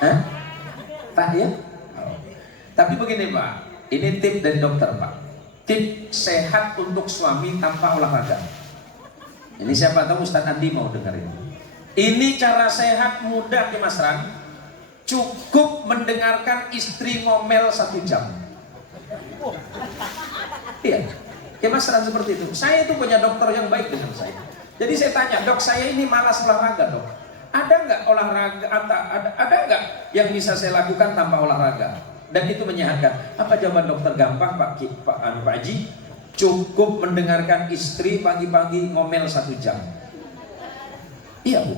Hah? Tak ya? Oh. Tapi begini Pak, ini tip dari dokter Pak. Tip sehat untuk suami tanpa olahraga. Ini siapa tahu Ustaz Andi mau dengerin. Ini cara sehat mudah ya Mas Ran. Cukup mendengarkan istri ngomel 1 jam. Iya, ya Mas Ran seperti itu. Saya itu punya dokter yang baik dengan saya. Jadi saya tanya, dok saya ini malas olahraga dok. Ada nggak olahraga? Ada nggak yang bisa saya lakukan tanpa olahraga? Dan itu menyehatkan. Apa jawaban dokter? Gampang Pak Haji. Cukup mendengarkan istri pagi-pagi ngomel 1 jam. Iya bu.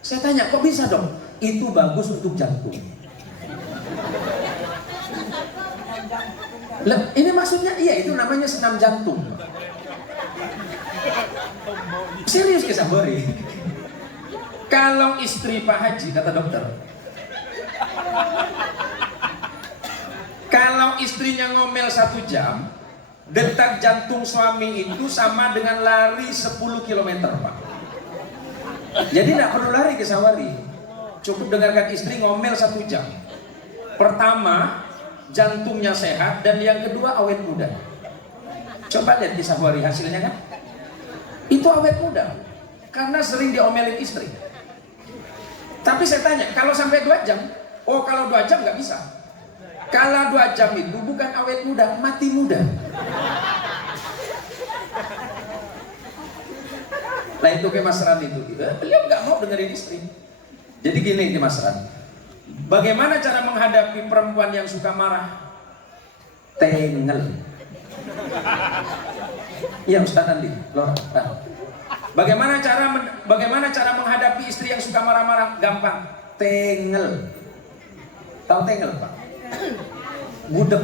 Saya tanya, kok bisa dok? Itu bagus untuk jantung. Ini maksudnya iya, itu namanya senam jantung. Serius kesabari. Kalau istri Pak Haji, kata dokter, kalau istrinya ngomel 1 jam, Detak jantung suami itu sama dengan lari 10 km, Pak. Jadi tidak perlu lari ke Sawari, cukup dengarkan istri ngomel 1 jam. Pertama, jantungnya sehat, dan yang kedua awet muda. Coba lihat di Sawari hasilnya kan? Itu awet muda, karena sering diomelin istri. Tapi saya tanya, kalau sampai 2 jam? Oh, kalau 2 jam nggak bisa. Kalau 2 jam itu bukan awet muda, mati muda. Nah itu ke Mas Ran itu, beliau nggak mau dengerin istri. Jadi gini ke Mas Ran, bagaimana cara menghadapi perempuan yang suka marah? Tengel. Iya Ustaz Andi, bagaimana cara menghadapi istri yang suka marah-marah? Gampang, tengel. Tahu tengel, Pak? Gudeg.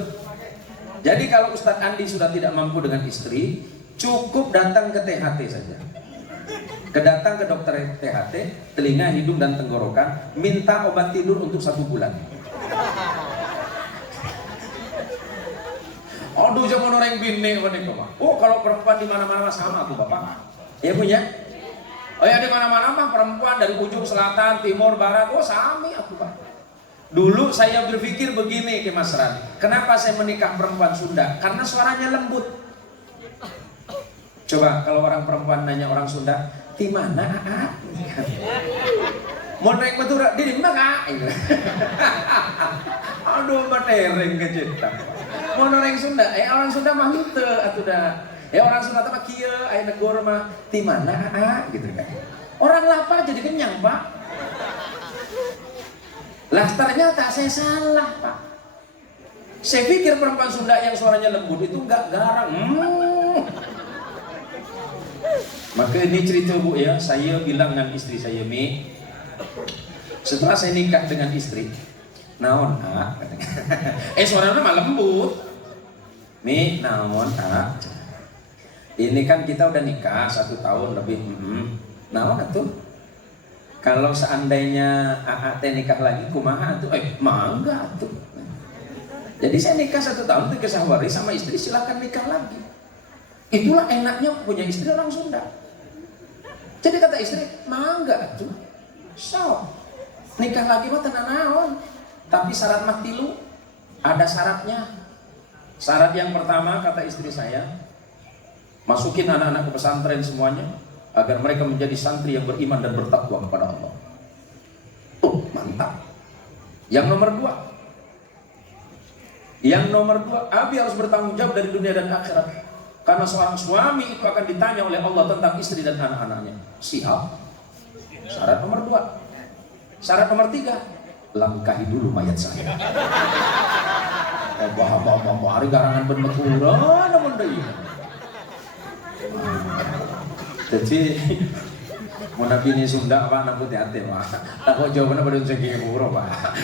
Jadi kalau Ustadz Andi sudah tidak mampu dengan istri, cukup datang ke THT saja. Datang ke dokter THT, telinga, hidung, dan tenggorokan, minta obat tidur untuk 1 bulan. Aduh, jangan orang bini, oh kalau perempuan di mana-mana sama aku, Bapak. Ya punya? Oh ya, di mana-mana mah perempuan dari ujung selatan, timur, barat, oh sami aku, Pak. Dulu saya berpikir begini ke Mas Ran, kenapa saya menikah perempuan Sunda? Karena suaranya lembut. Coba kalau orang perempuan nanya orang Sunda, di mana? Mau naik betul, di mana? Aduh, batereng kecita. Mau naik Sunda, orang Sunda mah hute atuh dah. Orang Sunda mah kieu, aya negor mah di mana? Gitu kan. Orang lapar jadi kenyang, Pak. Lah ternyata saya salah, Pak. Saya pikir perempuan Sunda yang suaranya lembut itu enggak garang. Maka ini cerita Bu ya, saya bilang dengan istri saya, Mi, setelah saya nikah dengan istri, naon katanya. Suaranya mah lembut. Mi, naon ini kan kita udah nikah 1 tahun lebih. Naon atuh? Kalau seandainya AA teh nikah lagi, kumaha tuh? Mangga tuh. Jadi saya nikah 1 tahun tuh ke Sawari sama istri, silakan nikah lagi. Itulah enaknya punya istri orang Sunda. Jadi kata istri, mangga tuh. So, nikah lagi mah tenan naon. Tapi syarat mah 3, ada syaratnya. Syarat yang pertama kata istri saya, masukin anak-anak ke pesantren semuanya, agar mereka menjadi santri yang beriman dan bertakwa kepada Allah. Oh, mantap. Yang nomor 2, Abi harus bertanggung jawab dari dunia dan akhirat. Karena seorang suami itu akan ditanya oleh Allah tentang istri dan anak-anaknya. Siap. Syarat nomor 2. Syarat nomor 3, langkahi dulu mayat saya. Bah, hari garangan bermekura, namun deui. Jadi mau nabi ini Sunda Pak, namput hati Pak. Takut jawabannya pada segi murah Pak.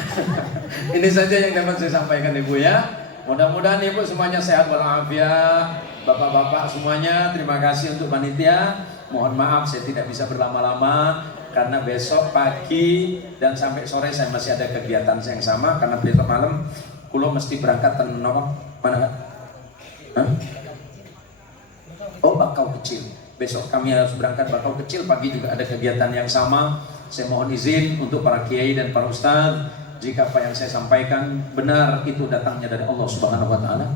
Ini saja yang dapat saya sampaikan Ibu ya. Mudah-mudahan Ibu semuanya sehat walafiat. Bapak-bapak semuanya, terima kasih untuk panitia. Mohon maaf saya tidak bisa berlama-lama karena besok pagi dan sampai sore saya masih ada kegiatan yang sama, karena besok malam kulo mesti berangkat mana Kak? Oh, Bakau Kecil. Besok kami harus berangkat Bakau Kecil, pagi juga ada kegiatan yang sama. Saya mohon izin untuk para kiai dan para ustadz, jika apa yang saya sampaikan benar itu datangnya dari Allah Subhanahu wa taala.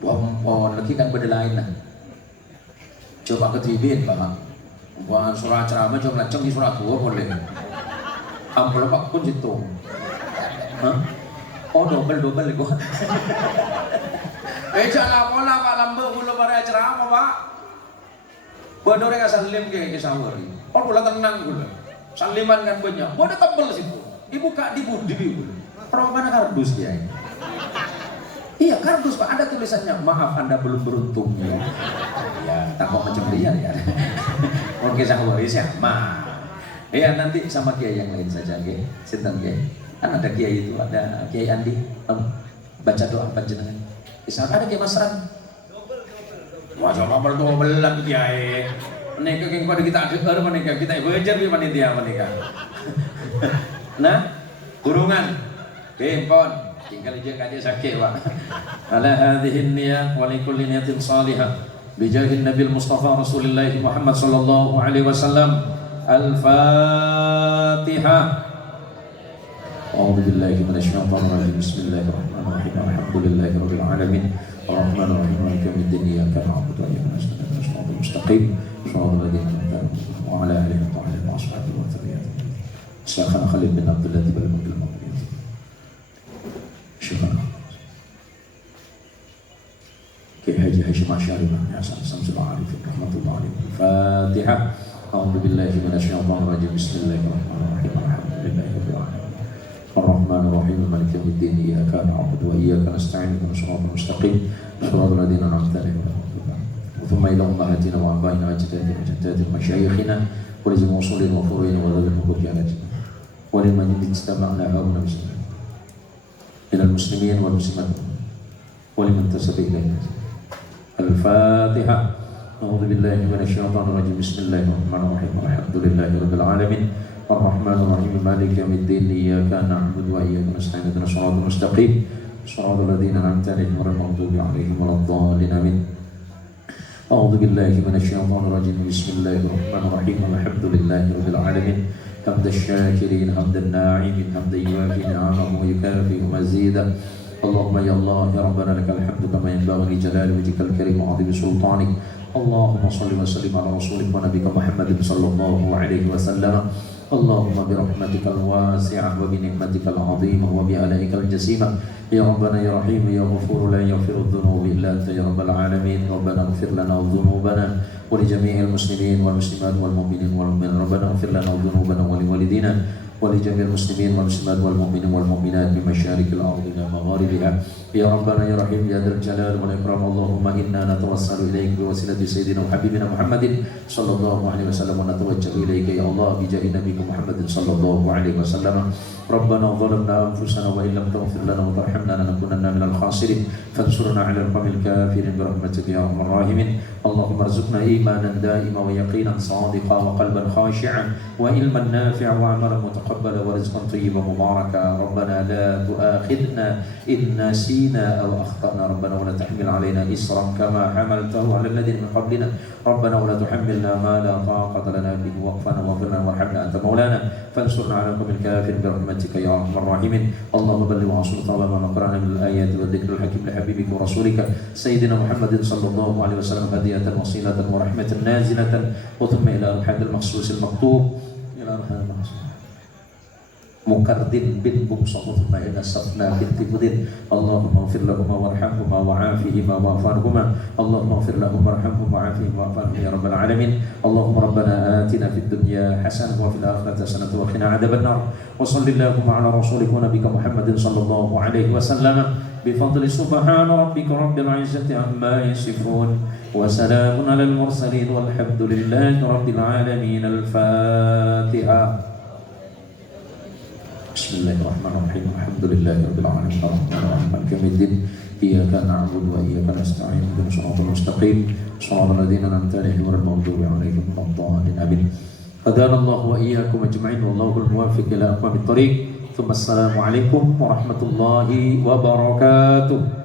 Pohon lagi kan beda lain. Coba ketibin Pak. Bukan surah ceramah cuma laceng di surah tua boleh. Ampun Pak pun situ. Oh double gua. Jangan pola Pak lambe kula para ceramah Pak. Bodoh rek salim ke Sawari. Oh kula tenang kula. Saliman kan banyak. Bodoh tebel situ. Dibuka di budi. Perempuan kardus dia. Iya kardus Pak, ada tulisannya. Maaf Anda belum beruntung ya. Ya takut macam liar ya. Oke Sawari sama. Ya nanti sama kiai yang lain saja nggih. Sinten nggih? Kan ada kiai itu, ada Kiai Andi. Baca doa panjenengan. Ada Kiai Mas Ran. Wah, double lagi Kiai. Menika keng pada kita ada menika kita bejar di panitia menika. Nah, kurungan. Pon. tinggal aja kaje sakit Pak. Ala hadhihi niyyah wa li kulli niyatin salihah bijahin Nabil Mustafa Rasulullah Muhammad sallallahu alaihi wasallam. Al-Fatihah. A'udzu billahi minasyaitonir rajim. Bismillahirrahmanirrahim. Alhamdulillahi rabbil alamin. Arrahmanir rahim. Maliki yaumiddin. Iyyaka na'budu wa iyyaka nasta'in. Ihdinas mustaqim. Shiratal ladzina an'amta 'alaihim wa 'ala alihi wa sahbihi wa tabi'in. Sayyidina Khalid bin Abdullah bin Muhammad. Syukran. Ki Haji Hasyim Asy'ari bin Hasan Samsul Arif rahmatullah alaihi. Fatihah. A'udzu billahi minasyaitonir rajim. Bismillahirrahmanirrahim. Alhamdulillahi rabbil alamin. Ar-Rahmanir Rahim. Maliki yaumiddin. Iyyaka na'budu wa iyyaka nasta'in. Ihdinas siratal mustaqim. Shiratal ladzina an'amta 'alaihim. Thumma ila ummahatina wa abaina ajdadina wa jaddatina masyayikhina wa li musulin wa furu'in wa dzil muqaddimatina wa liman istama'na hauna muslimin ila al-muslimin wal muslimat wa liman tasaba ilayna. Al-Fatihah. A'udzu billahi minasyaitonir rajim. Bismillahirrahmanirrahim. Alhamdulillahi rabbil alamin. Ar-Rahmanir Rahim. Maliki yaumiddin. Iyyaka na'budu wa iyyaka nasta'in. Ihdinas siratal mustaqim. Shiratal ladzina an'amta 'alaihim ghairil maghdubi 'alaihim waladdallin. Amin. A'udzu billahi minasyaitonir rajim. Bismillahirrahmanirrahim. Alhamdulillahi rabbil alamin. Hamdan syakirin, hamdan na'imin, hamdan yuwafi ni'amahu wa yukafi'u mazidah. Allahumma ya Allah ya Rabbana lakal hamdu kama yanbaghi li jalali wajhikal karim wa 'azimi sultanik. Allahumma shalli wa sallim ala rasulika wa nabiyyika Muhammadin sallallahu alaihi wasallam. Allahumma bi rahmatikal wasi'ah wa bi ni'matikal 'azimah wa bi alaikal jasimah. Ya Rabbana ya Rahim ya Ghafur la yaghfiru dhunuba illa anta ya rabbal alamin. Rabbana ighfir lana dhunubana wa li jami'il muslimin wal muslimat wal mu'minin wal mu'minat. Rabbana ighfir lana dhunubana wa li walidina ولجميع المسلمين والمسلمات والمؤمنين والمؤمنات من مشارق الأرض إلى مغاربها. يا ربنا يا رحيم يا ذا الجلال والإكرام. اللهم إنا نتوسل إليك بوسيلة سيدنا وحبيبنا محمد صلى الله عليه وسلم ونتوجه إليك يا الله بجاه نبيك محمد صلى الله عليه وسلم. ربنا ظلمنا أنفسنا وإن لم تغفر لنا وترحمنا لنكونن من الخاسرين فانصرنا على القوم الكافرين برحمتك يا أرحم الراحمين. اللهم ارزقنا إيمانا دائما ويقينا صادقا وقلبا خاشعا وعلما نافعا وعملا متقبلا ورزقا طيبا مباركا. ربنا لا تؤاخذنا إن نسينا أو أخطأنا. ربنا ولا تحمل علينا إصرا كما حملته على الذين من قبلنا. ربنا ولا تحملنا ما لا طاقة لنا به واغفرنا واغفر لنا وارحمنا أنت مولانا فانصرنا على القوم الكافرين برحمتك يا أرحم الراحمين. اللهم بلغ وأصل طاب ما قرأنا من الآيات والذكر الحكيم لحبيبك ورسولك سيدنا محمد صلى الله عليه وسلم هدية وصيلة ورحمة نازلة وثم إلى أرحام المخصوص المكتوب إلى أرحام المخصوص مكردين بن بمصر ثم إلى سفنا بنت بدين. اللهم اغفر لهما وارحمهما وعافهما واعف عنهما. اللهم اغفر لهما وارحمهما وعافهما واعف عنهما يا رب العالمين. اللهم ربنا آتنا في الدنيا حسنة وفي الآخرة حسنة وقنا عذاب النار. وصل اللهم على رسولك ونبيك محمد صلى الله عليه وسلم بفضل سبحان ربك رب العزة عما يصفون وسلام على المرسلين والحمد لله رب العالمين. الفاتحة. Bismillahirrahmanirrahim. Alhamdulillahi rabbil alamin. Arrahmanir rahim. Maliki yaumiddin. Iyyaka na'budu wa iyyaka nasta'in. Ihdinas siratal mustaqim. Shiratal ladzina an'amta 'alaihim ghairil maghdubi 'alaihim waladdallin. Amin. Hadanallahu wa iyyakum ajma'in wallahul muwaffiq ila aqwamit thoriq. Tsumma assalamu alaikum warahmatullahi wabarakatuh.